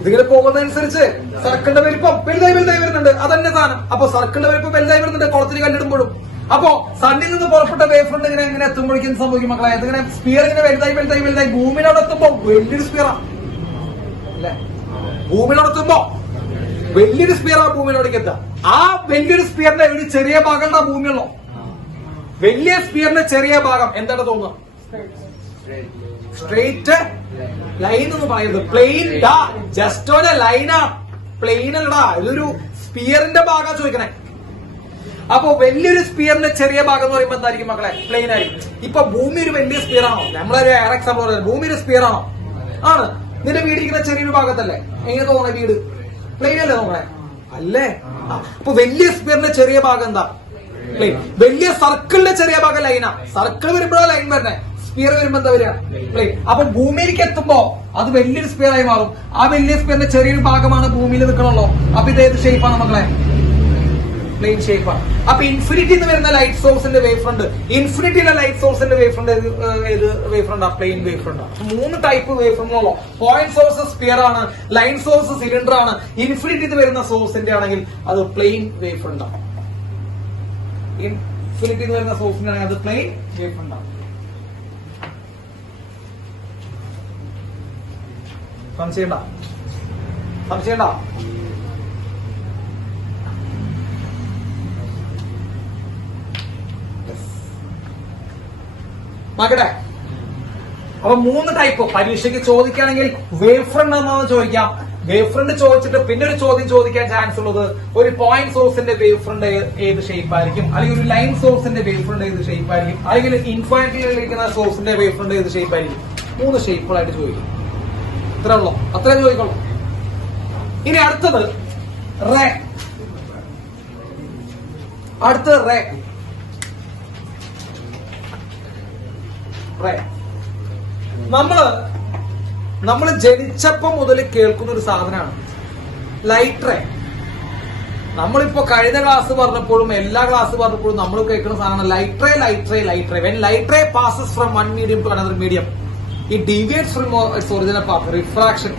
ഇതിങ്ങനെ പോകുന്നതനുസരിച്ച് സർക്കിളിന്റെ വലിപ്പം വലുതായി വരുന്നുണ്ട്. അതന്നെ സാധനം. അപ്പൊ സർക്കിളിന്റെ വലിപ്പം വലുതായി വരുന്നുണ്ട് കുളത്തിൽ കല്ലിടുമ്പോഴും. അപ്പോ സണ്ണിൽ നിന്ന് പുറപ്പെട്ട വേവ് ഫ്രണ്ട് ഇങ്ങനെ എത്തുമ്പോഴേക്കും സംഭവിക്കും മക്കളെ, ഇതിങ്ങനെ സ്പിയർ ഇങ്ങനെ വലുതായി ഭൂമിയിലോട് എത്തുമ്പോ വലിയൊരു സ്പിയറാണ് അല്ലെ? ഭൂമിയിലോട് എത്തുമ്പോ വലിയൊരു സ്പിയറാണ് ഭൂമിയിലോടേക്ക് എത്തുക. ആ വലിയൊരു സ്പിയറിന്റെ ഒരു ചെറിയ ഭാഗം ആ ഭൂമിയുള്ളോ? വലിയ സ്പിയറിന്റെ ചെറിയ ഭാഗം എന്താണ് തോന്നുക? സ്ട്രെയിറ്റ് ലൈൻ എന്ന് പറയുന്നത്. പ്ലെയിൻ ജസ്റ്റ് ഒരു ലൈനാ, പ്ലെയിൻ അല്ലടാ. ഇതൊരു സ്പിയറിന്റെ ഭാഗം ചോദിക്കണേ. അപ്പൊ വലിയൊരു സ്പിയറിന്റെ ചെറിയ ഭാഗം എന്ന് പറയുമ്പോൾ എന്തായിരിക്കും മക്കളെ? പ്ലെയിൻ ആയിരിക്കും. ഇപ്പൊ ഭൂമി ഒരു വലിയ സ്പിയർ ആണോ? നമ്മളൊരു എയർ എക്സാമ്പിൾ പറയുന്നത് ഭൂമി ഒരു സ്പിയർ ആണോ? ആണ്. നിന്റെ വീട് ഇരിക്കുന്ന ചെറിയൊരു ഭാഗത്തല്ലേ? എങ്ങനെ തോന്നണേ? വീട് പ്ലെയിൻ അല്ലേ നോക്കണേ? അല്ലേ? അപ്പൊ വലിയ സ്പിയറിന്റെ ചെറിയ ഭാഗം എന്താ? പ്ലെയിൻ. വലിയ സർക്കിളിന്റെ ചെറിയ ഭാഗം ലൈനാ. സർക്കിൾ വരുമ്പോഴാണ് ലൈൻ വരണേ. സ്പിയർ വരുമ്പോ എന്താ വരിക? പ്ലെയിൻ. അപ്പൊ ഭൂമിയിലേക്ക് എത്തുമ്പോ അത് വലിയൊരു സ്പിയർ ആയി മാറും. ആ വലിയ സ്പിയറിന്റെ ചെറിയൊരു ഭാഗമാണ് ഭൂമിയിൽ നിൽക്കണല്ലോ. അപ്പൊ ഇത് ഏത് ഷേപ്പാണ് മക്കളെ? പ്ലെയിൻ ഷേപ്പാണ്. അപ്പൊ ഇൻഫിനിറ്റി എന്ന് വരുന്ന ലൈറ്റ് സോഴ്സിന്റെ വേവ് ഫ്രണ്ട്, ഇൻഫിനിറ്റിയിലെ ലൈറ്റ് സോഴ്സിന്റെ വേവ് ഫ്രണ്ട് ഏത് വേവ് ഫ്രണ്ടാ? Plane wave front. 3 type wave ഫ്രണ്ടുള്ളൂ. പോയിന്റ് സോഴ്സ് സ്പിയർ ആണ്, ലൈൻ സോഴ്സ് സിലിണ്ടർ ആണ്, ഇൻഫിനിറ്റി വരുന്ന സോഴ്സിന്റെ ആണെങ്കിൽ അത് പ്ലെയിൻ വേവ് ഫ്രണ്ടാണ്. ഇൻഫിനിറ്റി വരുന്ന സോഴ്സിന്റെ ആണെങ്കിൽ അത് പ്ലെയിൻ വേവ് ഫ്രണ്ടാണ്. സംശയണ്ട? നോക്കട്ടെ. അപ്പൊ 3 ടൈപ്പ് പരീക്ഷയ്ക്ക് ചോദിക്കുകയാണെങ്കിൽ വേവ് ഫ്രണ്ട് എന്നാണ് ചോദിക്കാം. വേവ് ഫ്രണ്ട് ചോദിച്ചിട്ട് പിന്നെ ഒരു ചോദ്യം ചോദിക്കാൻ ചാൻസ് ഉള്ളത് ഒരു പോയിന്റ് സോഴ്സിന്റെ വേവ് ഫ്രണ്ട് ഏത് ഷേപ്പ് ആയിരിക്കും, അല്ലെങ്കിൽ ഒരു ലൈൻ സോഴ്സിന്റെ വേവ് ഫ്രണ്ട് ഏത് ഷേപ്പ് ആയിരിക്കും, അല്ലെങ്കിൽ ഇൻഫിനിറ്റിയിലിരിക്കുന്ന സോഴ്സിന്റെ വേവ് ഫ്രണ്ട് ഏത് ഷേപ്പ് ആയിരിക്കും. 3 ഷേപ്പുകളായിട്ട് ചോദിക്കും. ഇത്രേ ഉള്ളൂ, അത്രേ ചോദിക്കുള്ളൂ. ഇനി അടുത്തത് റേ. നമ്മള് ജനിച്ചപ്പോ മുതൽ കേൾക്കുന്ന ഒരു സാധനമാണ് ലൈറ്റ് റേ. നമ്മളിപ്പോ കഴിഞ്ഞ ക്ലാസ് പറഞ്ഞപ്പോഴും എല്ലാ ക്ലാസ് പറഞ്ഞപ്പോഴും നമ്മൾ കേൾക്കുന്ന സാധനം light ray. When light ray passes from one medium to another medium it deviates from its original path, refraction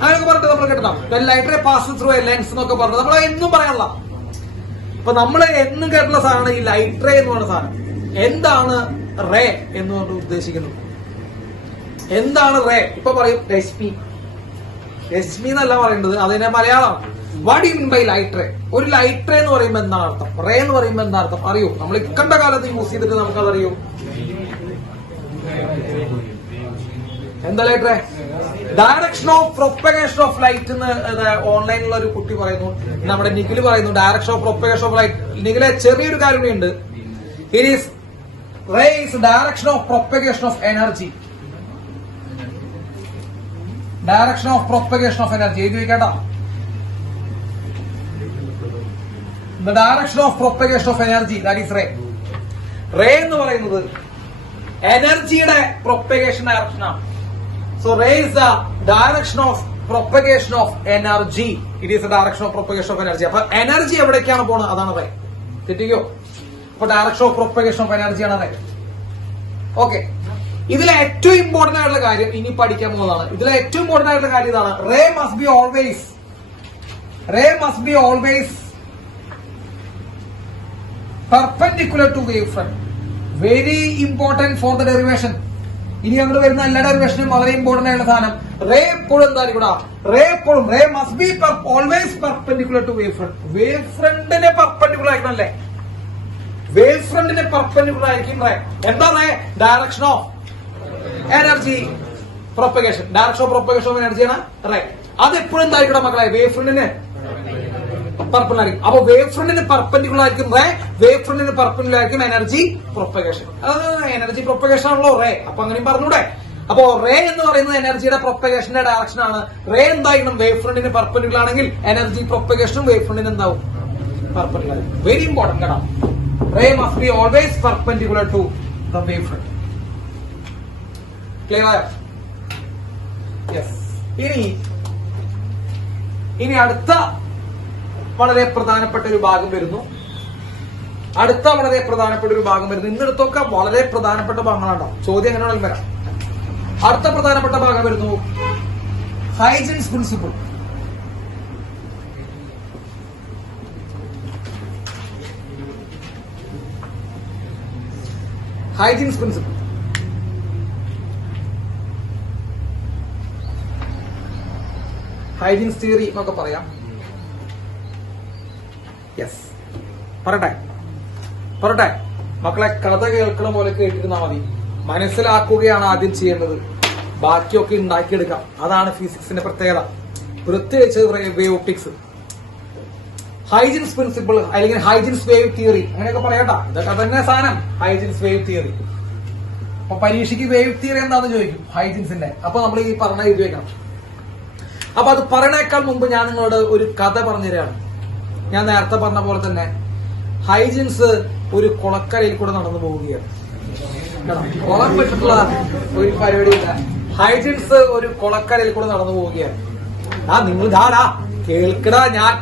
അങ്ങനെയൊക്കെ പറഞ്ഞിട്ട് നമ്മൾ കേട്ടതാണ്. When light ray passes through a lens എന്നൊക്കെ പറഞ്ഞത് നമ്മൾ എന്നും പറയാനുള്ള. ഇപ്പൊ നമ്മൾ എന്നും കേട്ടുള്ള സാധനമാണ് ഈ ലൈറ്റ് റേ എന്ന് പറയുന്ന സാധനം. എന്താണ് റേ എന്നുകൊണ്ട് ഉദ്ദേശിക്കുന്നത്? എന്താണ് റേ? ഇപ്പൊ പറയും രശ്മി എന്നല്ല പറയുന്നത്, അതിന്റെ Malayalam. What you mean by light ray? ഒരു ലൈറ്റ് റേ എന്ന് പറയുമ്പോൾ എന്താണ് അർത്ഥം? റേ എന്ന് പറയുമ്പോൾ എന്താ അർത്ഥം അറിയോ? നമ്മൾ ഇക്കണ്ട കാലത്ത് യൂസ് ചെയ്തിട്ട് നമുക്കതറിയോ? എന്താ light ray? Direction of propagation of light എന്ന് ഓൺലൈനിലുള്ള ഒരു കുട്ടി പറയുന്നു, നമ്മുടെ നിഖിൽ പറയുന്നു direction of propagation of light. നിഖിലെ ചെറിയൊരു കാര്യമുണ്ട്. It is ray is direction of propagation of energy. Direction of propagation of energy എഴുതി വെക്കേണ്ട. The direction of propagation of energy, that is ray. Ray എന്ന് പറയുന്നത് എനർജിയുടെ പ്രൊപ്പഗേഷൻ ഡയറക്ഷനാണ്. So ray is the direction of propagation of energy. It is the direction of propagation of energy. അപ്പൊ energy എവിടേക്കാണ് പോകുന്നത് അതാണ് റേ. തെറ്റിക്കോ? അപ്പൊ ഡയറക്ഷൻ ഓഫ് പ്രൊപ്പഗേഷൻ ഓഫ് എനർജിയാണ് റേ. ഓക്കെ, ഇതിലെ ഏറ്റവും ഇമ്പോർട്ടന്റ് ആയിട്ടുള്ള കാര്യം ഇനി പഠിക്കാൻ പോകുന്നതാണ്. ഇതിലെ ഏറ്റവും ഇമ്പോർട്ടന്റ് ആയിട്ടുള്ള കാര്യം ഇതാണ്. Ray must be always perpendicular to wave front. Very important for the derivation. ഇനി അങ്ങോട്ട് വരുന്ന എല്ലാ ഡെറിവേഷനും വളരെ ഇമ്പോർട്ടന്റ് ആയിട്ടുള്ള സാധനം. റേ എപ്പോഴും എന്തായിരിക്കും? Ray must be always perpendicular to wave front. Wave ഫ്രണ്ടിനെ പെർപെൻഡിക്കുലർ ആയിരിക്കണം അല്ലേ? വേവ് ഫ്രണ്ടിനെ പെർപെൻഡിക്കുലർ ആയിരിക്കും റേ. എന്താ ray? Direction of energy propagation. Direction of propagation of എനർജിയാണ് റേ. അത് എപ്പോഴും എന്തായിരിക്കണം മക്കളെ? വേവ് ഫ്രണ്ടിന് പെർപെൻഡിക്കുലർ. അപ്പൊ വേവ് ഫ്രണ്ടിന് പെർപെൻഡിക്കുലർ ആയിരിക്കും റേ, വേവ് ഫ്രണ്ടിന് പെർപെൻഡിക്കുലർ ആയിരിക്കും എനർജി പ്രൊപ്പഗേഷൻ. അത് എനർജി പ്രൊപ്പഗേഷൻ ആണല്ലോ റേ, അപ്പൊ അങ്ങനെയും പറഞ്ഞൂടെ. അപ്പോ റേ എന്ന് പറയുന്നത് എനർജിയുടെ പ്രൊപ്പഗേഷന്റെ ഡയറക്ഷൻ ആണ്. റേ എന്തായിരിക്കണം? വേവ് ഫ്രണ്ടിന് പെർപെൻഡിക്കുലർ ആണെങ്കിൽ എനർജി പ്രൊപ്പഗേഷനും വേവ് ഫ്രണ്ടിന് എന്താവും? പെർപെൻഡിക്കുലർ. വെരി ഇമ്പോർട്ടന്റ് കേട്ടോ. Ray must be always perpendicular to the wave front. Clear ആയോ? യെസ്. ഇനി അടുത്ത വളരെ പ്രധാനപ്പെട്ട ഒരു ഭാഗം വരുന്നു. ഇന്നിടത്തൊക്കെ വളരെ പ്രധാനപ്പെട്ട ഭാഗങ്ങളാണ്. ചോദ്യം എങ്ങനെയാണെങ്കിലും വരാം. അടുത്ത പ്രധാനപ്പെട്ട ഭാഗം വരുന്നു Huygens principle. Huygens principle hygienes theory എന്നൊക്കെ പറയാം. യെസ്, പറട്ടെ മക്കളെ, കഥ കേൾക്കണ പോലെ കേട്ടിരുന്നാൽ മതി. മനസ്സിലാക്കുകയാണ് ആദ്യം ചെയ്യേണ്ടത്, ബാക്കിയൊക്കെ ഉണ്ടാക്കിയെടുക്കാം. അതാണ് ഫിസിക്സിന്റെ പ്രത്യേകത, പ്രത്യേകിച്ച് വേവ് ഒപ്റ്റിക്സ്. ഹൈജീൻസ് പ്രിൻസിപ്പിൾ അല്ലെങ്കിൽ ഹൈജീൻസ് വേവ് തിയറി അങ്ങനെയൊക്കെ പറയാട്ടാ. ഇതൊക്കെ തന്നെ സാധനം ഹൈജീൻസ് വേവ് തിയറി. അപ്പൊ പരീക്ഷയ്ക്ക് വേവ് തിയറി എന്താണെന്ന് ചോദിക്കും ഹൈജീൻസിന്റെ. അപ്പൊ നമ്മൾ ഈ പറഞ്ഞ എഴുതി വെക്കണം. അപ്പൊ അത് പറയണേക്കാൾ മുമ്പ് ഞാൻ നിങ്ങളോട് ഒരു കഥ പറഞ്ഞുതരാണ്. ഞാൻ നേരത്തെ പറഞ്ഞ പോലെ തന്നെ ഹൈജീൻസ് ഒരു കുളക്കരയിൽ കൂടെ നടന്നു പോവുകയാണ്. കുളം പറ്റിട്ടുള്ള ഒരു പരിപാടിയില്ല. ഹൈജീൻസ് ഒരു കുളക്കരയിൽ കൂടെ നടന്നു പോവുകയാണ്. നിങ്ങൾ കേൾക്കടാ, ഞാൻ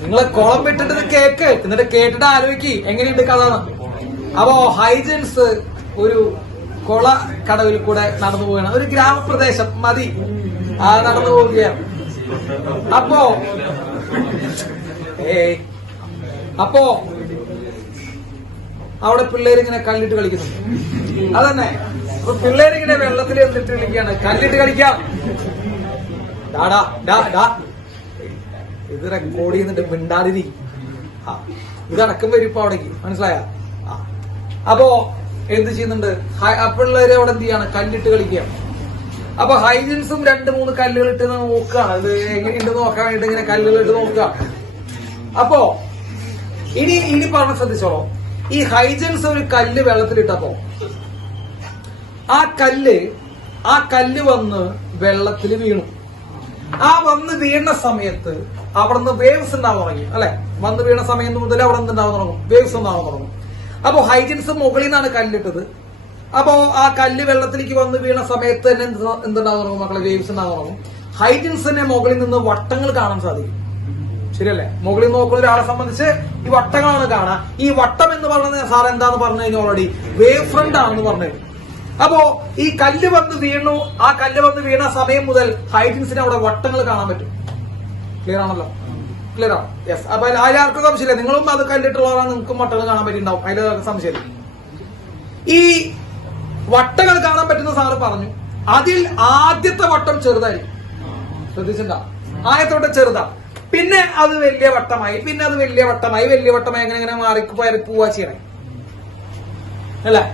നിങ്ങളെ കുളം വിട്ടിട്ട് കേക്ക്, എന്നിട്ട് കേട്ടിട്ട് ആലോചിക്ക് എങ്ങനെയുണ്ട് കഥ. അപ്പോ ഹൈജീൻസ് ഒരു കൊള കടവിൽ കൂടെ നടന്നു പോവുകയാണ്. ഒരു ഗ്രാമപ്രദേശം മതി, നടന്നു പോവുകയാണ്. അപ്പോ അവിടെ പിള്ളേരിങ്ങനെ കല്ലിട്ട് കളിക്കുന്നുണ്ട്. അതന്നെ, അപ്പൊ പിള്ളേരിങ്ങനെ വെള്ളത്തിൽ എന്നിട്ട് കളിക്കുകയാണ്. കല്ലിട്ട് കളിക്കാം. ഇത് റെക്കോർഡ് ചെയ്യുന്നുണ്ട്, മിണ്ടാതിരി. ഇതടക്കം വരും ഇപ്പൊ അവിടേക്ക്, മനസ്സിലായ? അപ്പോ എന്ത് ചെയ്യുന്നുണ്ട്? പിള്ളേര് അവിടെ എന്ത് ചെയ്യാണ്? കല്ലിട്ട് കളിക്കുകയാണ്. അപ്പൊ ഹൈജൻസും 2-3 കല്ലുകൾ ഇട്ട് നോക്കുകയാണ്. ഇത് എങ്ങനെയുണ്ട് നോക്കാൻ വേണ്ടിട്ട് ഇങ്ങനെ കല്ലുകൾ ഇട്ട് നോക്കുക. അപ്പോ ഇനി പറഞ്ഞ ശ്രദ്ധിച്ചോളൂ. ഈ ഹൈജൻസ് ഒരു കല്ല് വെള്ളത്തിലിട്ടപ്പോ ആ കല്ല് വന്ന് വെള്ളത്തിൽ വീണു. വന്ന് വീണ സമയത്ത് അവിടുന്ന് വേവ്സ് ഉണ്ടാവാൻ തുടങ്ങി, അല്ലെ? വന്ന് വീണ സമയം മുതൽ അവിടെ എന്തുണ്ടാവാൻ തുടങ്ങും? വേവ്സ് ഉണ്ടാവാൻ തുടങ്ങും. അപ്പൊ ഹൈജൻസ് മുകളിൽ നിന്നാണ് കല്ലിട്ടത്. അപ്പോ ആ കല്ല് വെള്ളത്തിലേക്ക് വന്ന് വീണ സമയത്ത് തന്നെ എന്തുണ്ടാവാൻ തുടങ്ങും മക്കളെ? വേവ്സ് ഉണ്ടാവാൻ തുടങ്ങും. ഹൈജൻസിനെ മുകളിൽ നിന്ന് വട്ടങ്ങൾ കാണാൻ സാധിക്കും, ശരിയല്ലേ? മുകളിൽ നോക്കുന്ന ഒരാളെ സംബന്ധിച്ച് ഈ വട്ടങ്ങളാണ് കാണാം. ഈ വട്ടം എന്ന് പറയുന്നത് സാർ എന്താന്ന് പറഞ്ഞു കഴിഞ്ഞാൽ ഓൾറെഡി വേവ് ഫ്രണ്ട് ആണെന്ന് പറഞ്ഞു. അപ്പോ ഈ കല്ല് വന്ന് വീണു. ആ കല്ല് വന്ന് വീണ സമയം മുതൽ ഹൈജൻസിന് അവിടെ വട്ടങ്ങൾ കാണാൻ പറ്റും. ക്ലിയർ ആണല്ലോ? ക്ലിയർ ആണ്. യെസ്. അപ്പൊ അതിലാർക്കും സംശയമില്ല. നിങ്ങളും അത് കല്ലിട്ടുള്ളതാണ്, നിങ്ങൾക്കും വട്ടങ്ങൾ കാണാൻ പറ്റിയിട്ടുണ്ടാവും. അതിൽ സംശയമില്ല. ഈ വട്ടങ്ങൾ കാണാൻ പറ്റുന്ന സാറ് പറഞ്ഞു. അതിൽ ആദ്യത്തെ വട്ടം ചെറുതായിരിക്കും, ശ്രദ്ധിച്ചിട്ടുണ്ടോ? ആദ്യത്തെ വട്ടം ചെറുതാ, പിന്നെ അത് വലിയ വട്ടമായി, പിന്നെ അത് വലിയ വട്ടമായി എങ്ങനെ മാറി പോവാ ചെയ്യണേ, അല്ലേ?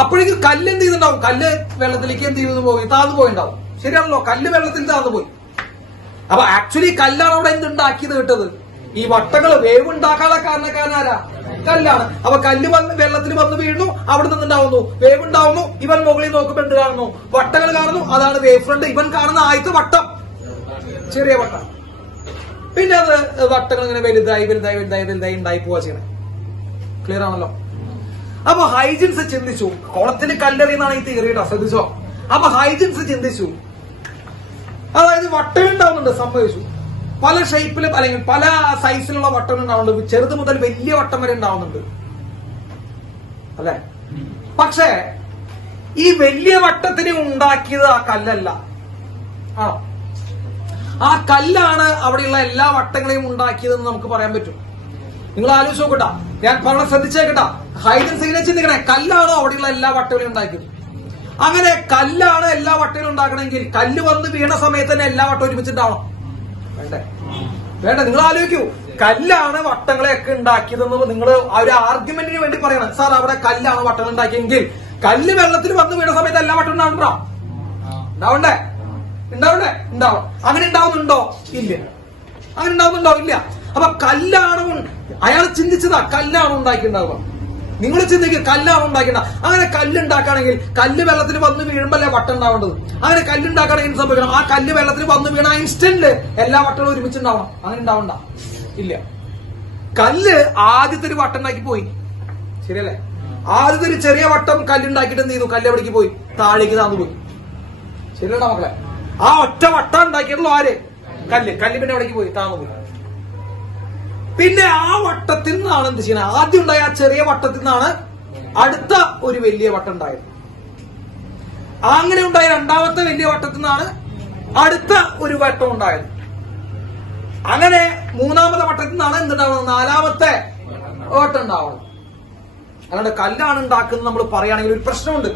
അപ്പോഴേക്കും കല്ല് എന്ത് ചെയ്തിട്ടുണ്ടാവും? കല്ല് വെള്ളത്തിലേക്ക് എന്ത് ചെയ്തു പോയി? താഴ്ന്നു പോയിണ്ടാവും. ശരിയാണല്ലോ? കല്ല് വെള്ളത്തിൽ താഴ്ന്നു പോയി. അപ്പൊ ആക്ച്വലി കല്ലാണ് അവിടെ എന്തുണ്ടാക്കിയത് കിട്ടത്? ഈ വട്ടങ്ങൾ വേവ് ഉണ്ടാക്കാനുള്ള കാരണക്കാരനാരാ? കല്ലാണ്. അപ്പൊ കല്ല് വന്ന് വെള്ളത്തിൽ വന്ന് വീഴുന്നു, അവിടെ നിന്നുണ്ടാവുന്നു, വേവ് ഉണ്ടാവുന്നു. ഇവൻ മുകളിൽ നോക്കുമ്പോൾ എന്ത് കാണുന്നു? വട്ടങ്ങൾ കാണുന്നു. അതാണ് വേവ് ഫ്രണ്ട്. ഇവൻ കാണുന്ന ആദ്യത്തെ വട്ടം ചെറിയ വട്ടം. പിന്നെ അത് വട്ടങ്ങൾ ഇങ്ങനെ വലുതായി ഉണ്ടായി പോവാ ചെയ്യണേ. ക്ലിയർ ആണല്ലോ? അപ്പൊ ഹൈജൻസ് ചിന്തിച്ചു, കുളത്തിന് കല്ലെറിയുന്നതാണ് ഈ തിയറി കേട്ടോ, ശ്രദ്ധിച്ചോ? അപ്പൊ ഹൈജൻസ് ചിന്തിച്ചു, അതായത് വട്ടങ്ങൾ ഉണ്ടാവുന്നുണ്ട്, സംഭവിച്ചു. പല ഷേപ്പിലും അല്ലെങ്കിൽ പല സൈസിലുള്ള വട്ടങ്ങൾ ഉണ്ടാവുന്നുണ്ട്. ചെറുത് മുതൽ വലിയ വട്ടം വരെ ഉണ്ടാവുന്നുണ്ട്, അല്ലെ? പക്ഷേ ഈ വലിയ വട്ടത്തിന് ഉണ്ടാക്കിയത് ആ കല്ലല്ല. ആ കല്ലാണ് അവിടെയുള്ള എല്ലാ വട്ടങ്ങളെയും ഉണ്ടാക്കിയതെന്ന് നമുക്ക് പറയാൻ പറ്റും. നിങ്ങൾ ആലോചിച്ച് നോക്കട്ടാ, ഞാൻ പറഞ്ഞ ശ്രദ്ധിച്ചേക്കട്ടാ. ഹൈജൻസിനെ ചിന്തിക്കണേ, കല്ലാണോ അവിടെയുള്ള എല്ലാ വട്ടങ്ങളെയും ഉണ്ടാക്കിയത്? അങ്ങനെ കല്ലാണ് എല്ലാ വട്ടങ്ങളും ഉണ്ടാക്കണമെങ്കിൽ കല്ല് വന്ന് വീണ സമയത്ത് തന്നെ എല്ലാ വട്ടം ഒരുമിച്ചിട്ടാവണം, വേണ്ട? നിങ്ങൾ ആലോചിക്കൂ, കല്ലാണ് വട്ടങ്ങളെയൊക്കെ ഉണ്ടാക്കിയതെന്ന് നിങ്ങൾ ആ ഒരു ആർഗ്യുമെന്റിന് വേണ്ടി പറയണം. സാർ അവിടെ കല്ലാണ് വട്ടങ്ങൾ ഉണ്ടാക്കിയെങ്കിൽ കല്ല് വെള്ളത്തിൽ വന്ന് വീണ സമയത്ത് എല്ലാ വട്ടം ഉണ്ടാവണ്ടേ? ഉണ്ടാവണ്ടേ? ഉണ്ടാവും. അങ്ങനെ ഉണ്ടാവുന്നുണ്ടോ? ഇല്ല. അങ്ങനെ ഉണ്ടാവുന്നുണ്ടോ? ഇല്ല. അപ്പൊ കല്ലാണ് അയാൾ ചിന്തിച്ചതാ കല്ലാണ് ഉണ്ടാക്കിണ്ടാവുക. നിങ്ങൾ ചിന്തിക്കുക കല്ലാണ് ഉണ്ടാക്കേണ്ട. അങ്ങനെ കല്ലുണ്ടാക്കുകയാണെങ്കിൽ കല്ല് വെള്ളത്തിൽ വന്ന് വീഴുമ്പല്ലേ വട്ടം ഉണ്ടാവേണ്ടത്. അങ്ങനെ കല്ലുണ്ടാക്കുകയാണെങ്കിൽ സംഭവിക്കണം ആ കല്ല് വെള്ളത്തിൽ വന്ന് വീണ ഇൻസ്റ്റന്റ് എല്ലാ വട്ടങ്ങളും ഒരുമിച്ച് ഉണ്ടാവണം. അങ്ങനെ ഉണ്ടാവണ്ട. ഇല്ല. കല്ല് ആദ്യത്തെ ഒരു വട്ടം ഉണ്ടാക്കി പോയി, ശരിയല്ലേ? ആദ്യത്തെ ഒരു ചെറിയ വട്ടം കല്ലുണ്ടാക്കിയിട്ട് എന്ത് ചെയ്തു? കല്ല് എവിടേക്ക് പോയി? താഴേക്ക് താന്നു പോയി, ശരിയല്ല മക്കളെ? ആ ഒറ്റ വട്ടം ഉണ്ടാക്കിയിട്ടുള്ളൂ ആര്? കല്ല്. കല്ല് പിന്നെ എവിടേക്ക് പോയി? താന്നു പോയി. പിന്നെ ആ വട്ടത്തിൽ നിന്നാണ് എന്ത് ചെയ്യുന്നത്? ആദ്യം ഉണ്ടായ ആ ചെറിയ വട്ടത്തിൽ നിന്നാണ് അടുത്ത ഒരു വലിയ വട്ടം ഉണ്ടായത്. അങ്ങനെ ഉണ്ടായ രണ്ടാമത്തെ വലിയ വട്ടത്തിൽ നിന്നാണ് അടുത്ത ഒരു വട്ടം ഉണ്ടായത്. അങ്ങനെ മൂന്നാമത്തെ വട്ടത്തിൽ നിന്നാണ് എന്തുണ്ടാവുന്നത്? നാലാമത്തെ വട്ടം ഉണ്ടാവുന്നത്. അതുകൊണ്ട് കല്ലാണ് ഉണ്ടാക്കുന്നത് നമ്മൾ പറയുകയാണെങ്കിൽ ഒരു പ്രശ്നമുണ്ട്.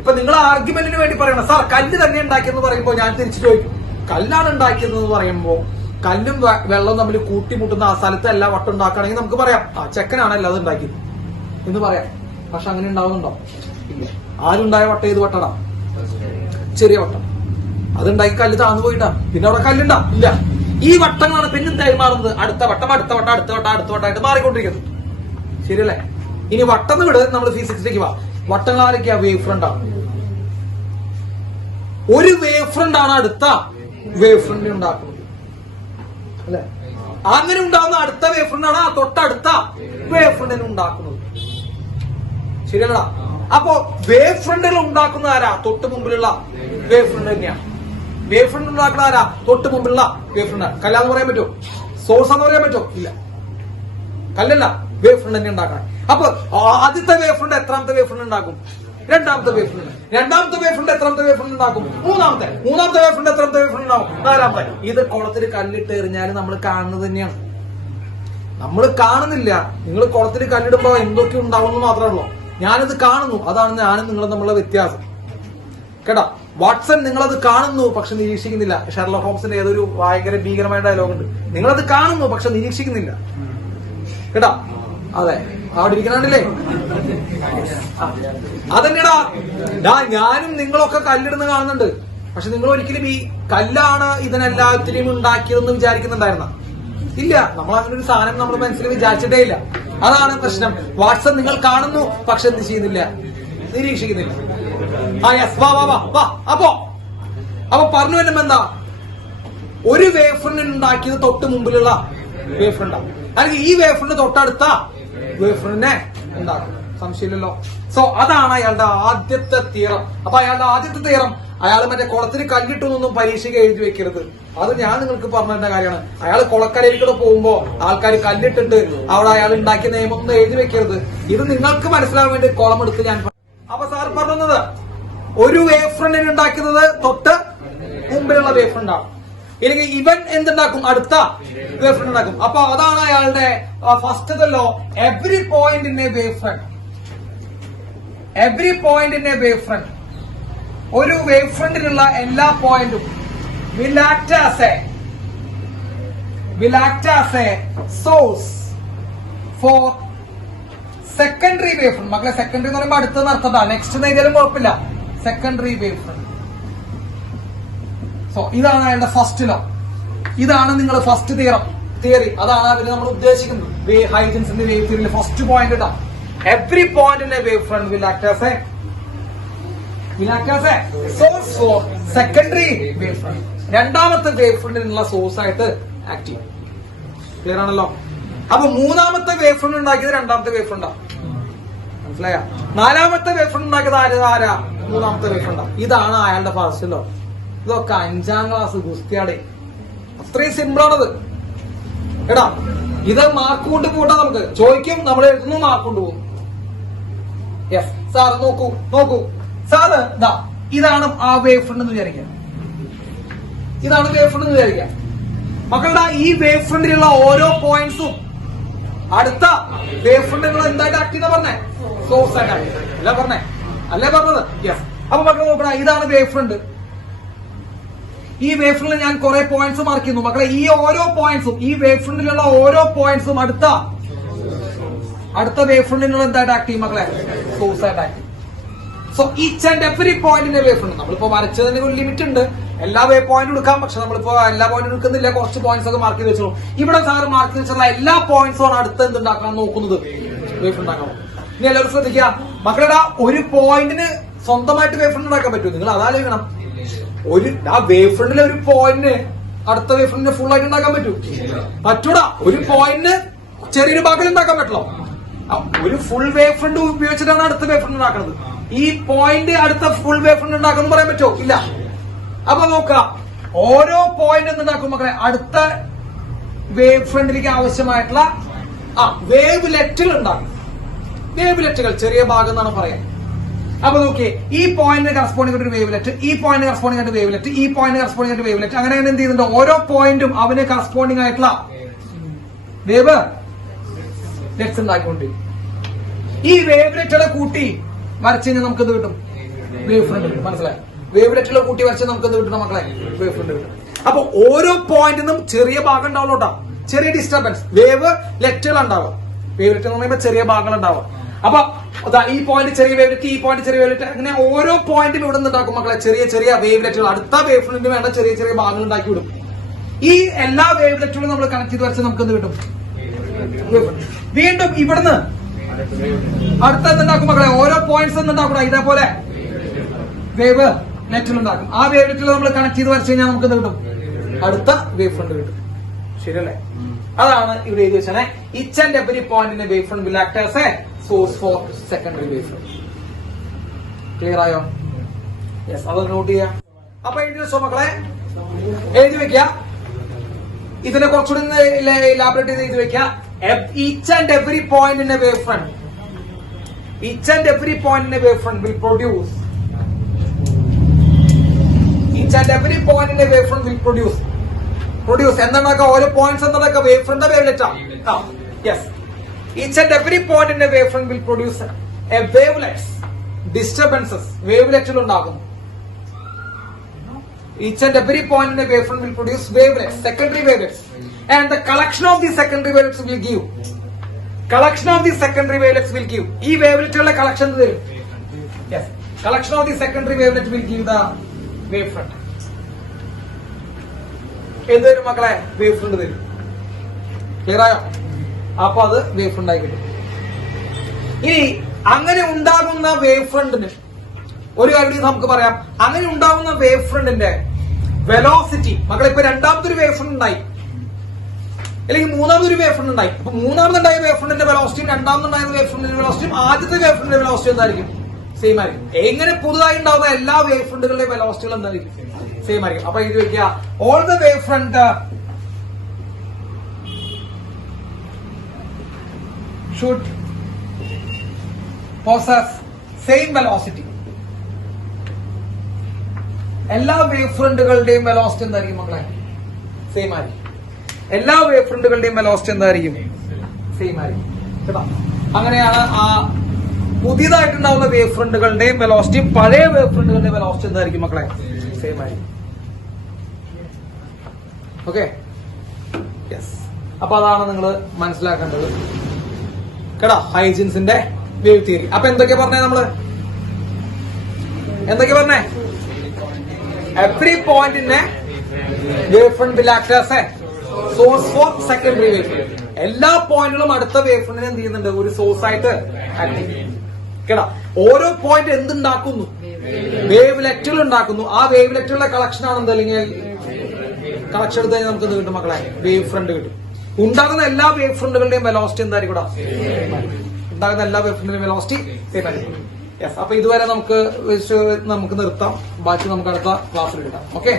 ഇപ്പൊ നിങ്ങൾ ആർഗ്യുമെന്റിന് വേണ്ടി പറയണം, സാർ കല്ല് തന്നെ ഉണ്ടാക്കിയെന്ന് പറയുമ്പോൾ ഞാൻ തിരിച്ചു ചോദിക്കും, കല്ലാണ് ഉണ്ടാക്കിയതെന്ന് പറയുമ്പോൾ കല്ലും വെള്ളവും തമ്മിൽ കൂട്ടിമുട്ടുന്ന ആ സ്ഥലത്ത് എല്ലാ വട്ടം ഉണ്ടാക്കുകയാണെങ്കിൽ നമുക്ക് പറയാം ആ ചെക്കനാണല്ലോ അത് ഉണ്ടാക്കിയത് എന്ന് പറയാം. പക്ഷെ അങ്ങനെ ഉണ്ടാവുന്നുണ്ടോ? ഇല്ല. ആരുണ്ടായ വട്ടം ഏത് വട്ടടാ? ചെറിയ വട്ടം. അതുണ്ടാക്കി കല്ല് താന്നു പോയിട്ടാ പിന്നെ അവിടെ കല്ലുണ്ടാ? ഇല്ല. ഈ വട്ടങ്ങളാണ് പിന്നെ എന്തായി മാറുന്നത്? അടുത്ത വട്ടം അടുത്ത വട്ടം അടുത്ത വട്ടം അടുത്ത വട്ടമായിട്ട് മാറിക്കൊണ്ടിരിക്കുന്നത്, ശരിയല്ലേ? ഇനി വട്ടം വിട്, നമ്മൾ ഫിസിക്സിലേക്ക് വാ. വട്ടങ്ങൾ ആരൊക്കെയാ? വേവ് ഫ്രണ്ട് ആണ്. ഒരു വേവ് ഫ്രണ്ട് ആണ് അടുത്ത വേവ് ഫ്രണ്ട് ഉണ്ടാക്കുന്നത്, അല്ലെ? അങ്ങനെ ഉണ്ടാകുന്ന അടുത്ത വേവ് ഫ്രണ്ട് ആണ് ആ തൊട്ടടുത്ത വേവ് ഫ്രണ്ടിന് ഉണ്ടാക്കുന്നത്, ശരിയല്ലടാ? അപ്പോ വേവ് ഫ്രണ്ടുകൾ ഉണ്ടാക്കുന്ന ആരാ? തൊട്ട് മുമ്പിലുള്ള വേവ് ഫ്രണ്ട് തന്നെയാണ്. വേവ് ഫ്രണ്ട് ഉണ്ടാക്കുന്ന ആരാ? തൊട്ട് മുമ്പിലുള്ള വേവ് ഫ്രണ്ട്. കല്ലാന്ന് പറയാൻ പറ്റുമോ? സോഴ്സ് എന്ന് പറയാൻ പറ്റുമോ? ഇല്ല. കല്ലല്ല, വേവ് ഫ്രണ്ട് തന്നെ ഉണ്ടാക്കണം. അപ്പൊ ആദ്യത്തെ വേവ് ഫ്രണ്ട് എത്രാമത്തെ വേവ് ഫ്രണ്ട് ഉണ്ടാക്കും? രണ്ടാമത്തെ വേവ് ഫ്രണ്ട്. രണ്ടാമത്തെ വേവ് ഫ്രണ്ട് എത്രാമത്തെ വേവ് ഫ്രണ്ട് ഉണ്ടാക്കും? മൂന്നാമത്തെ വേവ് ഫ്രണ്ട് എത്രാമത്തെ വേവ് ഫ്രണ്ട് ഉണ്ടാവും? നാലാമത്തെ. ഇത് കുളത്തിൽ കല്ലിട്ട് എറിഞ്ഞാൽ നമ്മൾ കാണുന്നത് തന്നെയാണ്. നമ്മൾ കാണുന്നില്ല. നിങ്ങൾ കുളത്തിൽ കല്ലിടുമ്പോ എന്തൊക്കെ ഉണ്ടാവും എന്ന് മാത്രമേ ഉള്ളൂ. ഞാനത് കാണുന്നു. അതാണ് ഞാനും നിങ്ങളും തമ്മിലുള്ള വ്യത്യാസം, കേട്ടാ? വാട്സൺ നിങ്ങളത് കാണുന്നു പക്ഷെ നിരീക്ഷിക്കുന്നില്ല. ഷെർലോക്ക് ഹോംസിന്റെ ഏതൊരു ഭയങ്കര ഭീകരമായ ഡയലോഗ് ഉണ്ട്, നിങ്ങളത് കാണുന്നു പക്ഷെ നിരീക്ഷിക്കുന്നില്ല, കേട്ടാ? അതെ, അവിടെ ഇരിക്കണല്ലേ? അതന്നെടാ. ഞാനും നിങ്ങളൊക്കെ കല്ലിടുന്ന കാണുന്നുണ്ട്. പക്ഷെ നിങ്ങൾ ഒരിക്കലും ഈ കല്ലാണ് ഇതിനെല്ലാത്തിനെയും ഉണ്ടാക്കിയതെന്ന് വിചാരിക്കുന്നുണ്ടായിരുന്ന? ഇല്ല. നമ്മൾ അങ്ങനെ ഒരു സാധനം നമ്മുടെ മനസ്സിൽ വിചാരിച്ചിട്ടേ ഇല്ല. അതാണ് പ്രശ്നം. വാട്സപ്പ് നിങ്ങൾ കാണുന്നു പക്ഷെ എന്ത് ചെയ്യുന്നില്ല? നിരീക്ഷിക്കുന്നില്ല. ആ യെസ്, വാ വാ വാ വാ. അപ്പൊ പറഞ്ഞു വരുമ്പോ എന്താ? ഒരു വേവ് ഫ്രണ്ടിന് ഉണ്ടാക്കിയത് തൊട്ട് മുമ്പിലുള്ള വേവ് ഫ്രണ്ടാണ്, അല്ലെങ്കിൽ ഈ വേവ് ഫ്രണ്ട് തൊട്ടടുത്ത വേവ് ഫ്രണ്ടിനെ ഉണ്ടാക്കും. സംശയമില്ലല്ലോ. സോ അതാണ് അയാളുടെ ആദ്യത്തെ തിയറം. അപ്പൊ അയാളുടെ ആദ്യത്തെ തിയറം, അയാൾ മറ്റേ കുളത്തിന് കല്ലിട്ടൊന്നും പരീക്ഷയ്ക്ക് എഴുതി വെക്കരുത്. അത് ഞാൻ നിങ്ങൾക്ക് പറഞ്ഞ കാര്യമാണ്. അയാൾ കുളക്കരയിലൂടെ പോകുമ്പോ ആൾക്കാർ കല്ലിട്ടിട്ട് അവിടെ അയാൾ ഉണ്ടാക്കിയ നിയമമൊന്നും എഴുതി വെക്കരുത്. ഇത് നിങ്ങൾക്ക് മനസ്സിലാവാൻ വേണ്ടി കോളം എടുത്ത് ഞാൻ. അപ്പൊ സാർ പറഞ്ഞത് ഒരു വേവ് ഫ്രണ്ടിന് ഉണ്ടാക്കുന്നത് തൊട്ട് മുമ്പിലുള്ള വേവ് ഫ്രണ്ടാണ്. ഇല്ലെങ്കിൽ ഇവൻ എന്തുണ്ടാക്കും? അടുത്ത വേവ് ഫ്രണ്ട് ഉണ്ടാക്കും. അപ്പൊ അതാണ് അയാളുടെ first law. Every point in a wave front, every point in a wave front, ഒരു വേവ് ഫ്രണ്ടിലുള്ള എല്ലാ പോയിന്റും will act as a source for secondary wave front. മക്കളെ, സെക്കൻഡറി എന്ന് പറയുമ്പോൾ അടുത്ത് നടത്തണ്ട, നെക്സ്റ്റ് നേരിയാലും കുഴപ്പമില്ല. Secondary wave front. സോ ഇതാണ് അയാളുടെ ഫസ്റ്റ് ലോ. ഇതാണ് നിങ്ങൾ ഫസ്റ്റ് തിയറി. അതാണ് അവര് നമ്മൾ ഉദ്ദേശിക്കുന്നത്. ഹൈജൻസിന്റെ വേവ് തിയറിയിലെ ഫസ്റ്റ് പോയിന്റ് ഇതാ. Every point in a wave front will act as a source for secondary wave front. രണ്ടാമത്തെ വേവ് ഫ്രണ്ടിനുള്ള സോഴ്സ് ആയിട്ട് ആക്ട് ചെയ്യും. ക്ലിയർ ആണല്ലോ? അപ്പൊ മൂന്നാമത്തെ വേവ് ഫ്രണ്ട് ഉണ്ടാക്കിയത് രണ്ടാമത്തെ വേവ് ഫ്രണ്ടാ, മനസ്സിലായ? നാലാമത്തെ വേവ് ഫ്രണ്ട് ഉണ്ടാക്കിയത് ആരാ? മൂന്നാമത്തെ വേവ് ഫ്രണ്ടാ. ഇതാണ് അയാളുടെ ഫസ്റ്റ് ലോ. ഇതൊക്കെ 5ാം ക്ലാസ് ഗുസ്തിയാടെ. അത്രയും സിമ്പിളാണത്, എടാ. ഇത് മാർക്ക് കൊണ്ട് കൂട്ടാ. നമുക്ക് ചോദിക്കും, നമ്മൾ എഴുതുന്നു, മാർക്ക് കൊണ്ട് പോകും. യെസ് സാർ, നോക്കൂ സാറ്, ഇതാണ് ആ വേവ് ഫ്രണ്ട് എന്ന് വിചാരിക്കാം. ഇതാണ് വേവ് ഫ്രണ്ട് എന്ന് വിചാരിക്കാം. മക്കളുടെ ഈ വേവ് ഫ്രണ്ടിലുള്ള ഓരോ പോയിന്റ്സും അടുത്ത വേവ് ഫ്രണ്ട് നിങ്ങൾ എന്തായിട്ട് ആക്ട് ചെയ്യുന്ന പറഞ്ഞേ? സോഴ്സ് ആയിട്ട് ആക്ട് ചെയ്യുന്നത് അല്ലേ പറഞ്ഞത്? യെസ്. അപ്പൊ മക്കൾ നോക്കണ, ഇതാണ് വേവ് ഫ്രണ്ട്. ഈ വേവ് ഫ്രണ്ടിൽ ഞാൻ കുറെ പോയിന്റ്സ് മാർക്ക് ചെയ്യുന്നു. മക്കളെ, ഈ ഓരോ പോയിന്റ്സും, ഈ വേവ് ഫ്രണ്ടിലുള്ള ഓരോ പോയിന്റ്സും അടുത്ത വേവ് ഫ്രണ്ടിനുള്ള എന്തായിട്ട് ആക്ട് ചെയ്യും മക്കളെ? സോഴ്സ് ആയിട്ട് ആക്ട് ചെയ്യും. So each and every point in a wave front. നമ്മളിപ്പോ വരച്ചതിന് ഒരു ലിമിറ്റ് ഉണ്ട്. എല്ലാ വേ പോയിന്റും എടുക്കാം, പക്ഷെ നമ്മളിപ്പോ എല്ലാ പോയിന്റും എടുക്കുന്നില്ല, കുറച്ച് പോയിന്റ്സ് ഒക്കെ മാർക്ക് ചെയ്ത് വെച്ചോളൂ. ഇവിടെ സാറ് മാർക്ക് ചെയ്ത് വെച്ചുള്ള എല്ലാ പോയിന്റ്സും ആണ് അടുത്ത് എന്തുണ്ടാക്കാൻ നോക്കുന്നത്, വേവ് ഫ്രണ്ട് ഉണ്ടാക്കണം. ഇനി എല്ലാവരും ശ്രദ്ധിക്കുക മക്കളുടെ, ഒരു പോയിന്റിന് സ്വന്തമായിട്ട് വേവ് ഫ്രണ്ട് ഉണ്ടാക്കാൻ പറ്റുമോ? നിങ്ങൾ അതാലോചിക്കണം. ആ വേവ് ഫ്രണ്ടിലെ ഒരു പോയിന്റിന് അടുത്ത വേവ് ഫ്രണ്ടിന് ഫുൾ ആയിട്ട് ഉണ്ടാക്കാൻ പറ്റൂ? പറ്റൂടാ. ഒരു പോയിന്റിന് ചെറിയൊരു ഭാഗം ഉണ്ടാക്കാൻ പറ്റുള്ളൂ. ഒരു ഫുൾ വേവ് ഫ്രണ്ട് ഉപയോഗിച്ചിട്ടാണ് അടുത്ത വേവ് ഫ്രണ്ട് ഉണ്ടാക്കുന്നത്. ഈ പോയിന്റ് അടുത്ത ഫുൾ വേവ് ഫ്രണ്ട് ഉണ്ടാക്കുമെന്ന് പറയാൻ പറ്റുമോ? ഇല്ല. അപ്പൊ നോക്കാം, ഓരോ പോയിന്റ് എന്തുണ്ടാക്കും മക്കളെ, അടുത്ത വേവ് ഫ്രണ്ടിലേക്ക് ആവശ്യമായിട്ടുള്ള വേവ് ലെറ്റുകൾ ഉണ്ടാക്കും. വേവ് ലെറ്റുകൾ ചെറിയ ഭാഗം എന്നാണ് പറയാൻ. അപ്പൊ നോക്കിയേ, ഈ പോയിന്റിന് കറസ്പോണ്ടിംഗ് ഒരു വേവ് ലെറ്റ്, ഈ പോയിന്റ് കറസ്പോണ്ടിംഗ് ആയിട്ട് വേവ് ലെറ്റ്, ഈ പോയിന്റ് കറസ്പോണ്ടിംഗ് ആയിട്ട് വേവ് ലെറ്റ്, അങ്ങനെ എന്ത് ചെയ്യുന്നുണ്ട്, ഓരോ പോയിന്റും അവന് കറസ്പോണ്ടിംഗ് ആയിട്ടുള്ള വേവ് ലെറ്റ്സ് ഉണ്ടാക്കിക്കൊണ്ടിരിക്കും. ഈ വേവ് ലെറ്റുകളെ കൂട്ടി വരച്ചു കഴിഞ്ഞാൽ നമുക്ക് എന്ത് കിട്ടും, വേവ് ഫ്രണ്ട് കിട്ടും. മനസ്സിലായി? വേവ് ലെറ്റുകളെ കൂട്ടി വരച്ചാൽ നമുക്ക് എന്ത് കിട്ടണം മക്കളെ, വേവ് ഫ്രണ്ട് കിട്ടും. അപ്പൊ ഓരോ പോയിന്റിൽ നിന്നും ചെറിയ ഭാഗം ഉണ്ടാവുള്ളൂട്ടാ, ചെറിയ ഡിസ്റ്റർബൻസ്, വേവ് ലെറ്റുകൾ ഉണ്ടാവുക. വേവ് ലെറ്റ് എന്ന് പറയുമ്പോൾ ചെറിയ ഭാഗങ്ങൾ ഉണ്ടാവുക. അപ്പൊ ഈ പോയിന്റ് ചെറിയ വേവ് ലെറ്റ്, ഈ പോയിന്റ് ചെറിയ വേവ് ലെറ്റ്, അങ്ങനെ ഓരോ പോയിന്റും ഇവിടെ നിന്നുണ്ടാക്കും മക്കളെ ചെറിയ ചെറിയ വേവ് ലെറ്റുകൾ. അടുത്ത വേവ് ഫ്രണ്ടിന് വേണ്ട ചെറിയ ചെറിയ ഭാഗങ്ങൾ ഉണ്ടാക്കി വിടും. ഈ എല്ലാ വേവ് ലെറ്റുകളും നമ്മൾ കണക്ട് ചെയ്ത് വരച്ചാൽ നമുക്ക് എന്ത് കിട്ടും, വീണ്ടും ഇവിടുന്ന് അടുത്ത എന്തുണ്ടാക്കും മക്കളെ, ഓരോ പോയിന്റ്സ് എന്തുണ്ടാക്കും, ഇതേപോലെ വേവ് ലെറ്റുകൾ ഉണ്ടാക്കും. ആ വേവ് ലെറ്റുകൾ നമ്മൾ കണക്ട് ചെയ്ത് വരച്ചു കഴിഞ്ഞാൽ നമുക്ക് എന്ത് കിട്ടും, അടുത്ത വേവ് ഫ്രണ്ട് കിട്ടും. ശരിയല്ലേ? അതാണ് ഇവിടെ എഴുതി വെച്ചാൽ each and every point in a wave front will act as a source for secondary wave front. Clear ആയോ? യെസ്, അത് നോട്ട് ചെയ്യാം. അപ്പൊ എഴുതി വെച്ചോ മക്കളെ, എഴുതി വെക്കുക. ഇതിനെ കുറച്ചുകൂടി ഇലാബറേറ്റ് ചെയ്ത് എഴുതി വെക്കുക. Each and every point in a wave front, each and every point in a wave front will produce, each and every point in a wave front will produce എന്താണ് ഓരോ പോയിന്റ്സ് എന്താണ് വേവ് ഫ്രണ്ട് വേവ് ലെറ്റാ. Yes, each and every point in a wave front will produce a wavelets disturbances, വേവ്ലെറ്റുകൾ ഉണ്ടാകുന്നു. Each and every point in a wavefront will produce wavelets, secondary wavelets, and the collection of the secondary wavelets will give. Collection of the secondary wavelets will give. ഈ waveletകളുടെ collection തരും. Yes, collection of the secondary wavelets will give the wavefront. ഏതൊരു മക്കളെ wavefront തരും. Clear ആയോ? അപ്പൊ അത് wavefront ആയി കിട്ടും. ഇനി അങ്ങനെ ഉണ്ടാകുന്ന wavefrontന് ഒരു കാര്യം നമുക്ക് പറയാം. അങ്ങനെ ഉണ്ടാവുന്ന വേവ് ഫ്രണ്ടിന്റെ വെലോസിറ്റി മക്കളെ, ഇപ്പൊ രണ്ടാമത്തെ ഒരു വേവ് ഫ്രണ്ട് ഉണ്ടായി, അല്ലെങ്കിൽ മൂന്നാമതൊരു വേവ് ഫ്രണ്ട് ഉണ്ടായി. അപ്പൊ മൂന്നാമതുണ്ടായ വേവ് ഫ്രണ്ടിന്റെ വെലോസിറ്റിയും രണ്ടാമതുണ്ടായ വേവ് ഫ്രണ്ടിന്റെ വെലോസിറ്റിയും ആദ്യത്തെ വേവ് ഫ്രണ്ടിന്റെ വെലോസിറ്റി എന്തായിരിക്കും? സെയിം ആയിരിക്കും. എങ്ങനെ പുതുതായി ഉണ്ടാവുന്ന എല്ലാ വേവ് ഫ്രണ്ടുകളുടെയും വെലോസിറ്റികൾ എന്തായിരിക്കും? സെയിം ആയിരിക്കും. അപ്പൊ ഇത് വെക്കുക, all the wave front should possess same velocity. എല്ലാ വേവ് ഫ്രണ്ടുകളുടെയും വെലോസിറ്റി എന്തായിരിക്കും മക്കളെ? സെയിം ആയിരിക്കും. എല്ലാ വേവ് ഫ്രണ്ടുകളുടെയും വെലോസിറ്റി എന്തായിരിക്കും? സെയിം ആയിരിക്കും. കേട്ടോ? അങ്ങനെയാണ് ആ പുതിയതായിട്ടുണ്ടാവുന്ന വേവ് ഫ്രണ്ടുകളുടെയും വെലോസിറ്റി പഴയ വേവ് ഫ്രണ്ടുകളുടെ വെലോസിറ്റി എന്തായിരിക്കും മക്കളെ? സെയിം ആയിരിക്കും. Okay, yes. അപ്പൊ അതാണ് നിങ്ങൾ മനസ്സിലാക്കേണ്ടത് കേട്ടോ, ഹൈജൻസിന്റെ വേവ് തിയറി. അപ്പൊ എന്തൊക്കെയാ പറഞ്ഞേ നമ്മള്? എന്തൊക്കെയാ പറഞ്ഞേ? Every point in a wavefront will act as a source for secondary wavefront. എല്ലാ പോയിന്റുകളും അടുത്ത വേവ് ഫ്രണ്ടിനെ എന്ത് ചെയ്യുന്നുണ്ട്? ഒരു സോഴ്സ് ആയിട്ട് ആക്ട് ചെയ്യും. കേട്ടോ? ഓരോ പോയിന്റ് എന്തുണ്ടാക്കുന്നു? വേവ് ലെറ്റുകൾ ഉണ്ടാക്കുന്നു. ആ വേവ് ലെറ്റുകളുടെ കളക്ഷൻ ആണ് എന്ത്, അല്ലെങ്കിൽ കളക്ഷൻ എടുത്ത് കഴിഞ്ഞാൽ നമുക്ക് എന്ത് കിട്ടും മക്കളെ? വേവ് ഫ്രണ്ട് കിട്ടും. ഉണ്ടാകുന്ന എല്ലാ വേവ് ഫ്രണ്ടുകളുടെയും വെലോസിറ്റി എന്തായിരിക്കും? ഉണ്ടാകുന്ന എല്ലാ വേവ് ഫ്രണ്ടിന്റെയും വെലോസിറ്റി സെയിം ആയിരിക്കും. യെസ്. അപ്പൊ ഇതുവരെ നമുക്ക് നിർത്താം. ബാക്കി നമുക്ക് അടുത്ത ക്ലാസ്സിൽ കിട്ടാം. ഓക്കെ.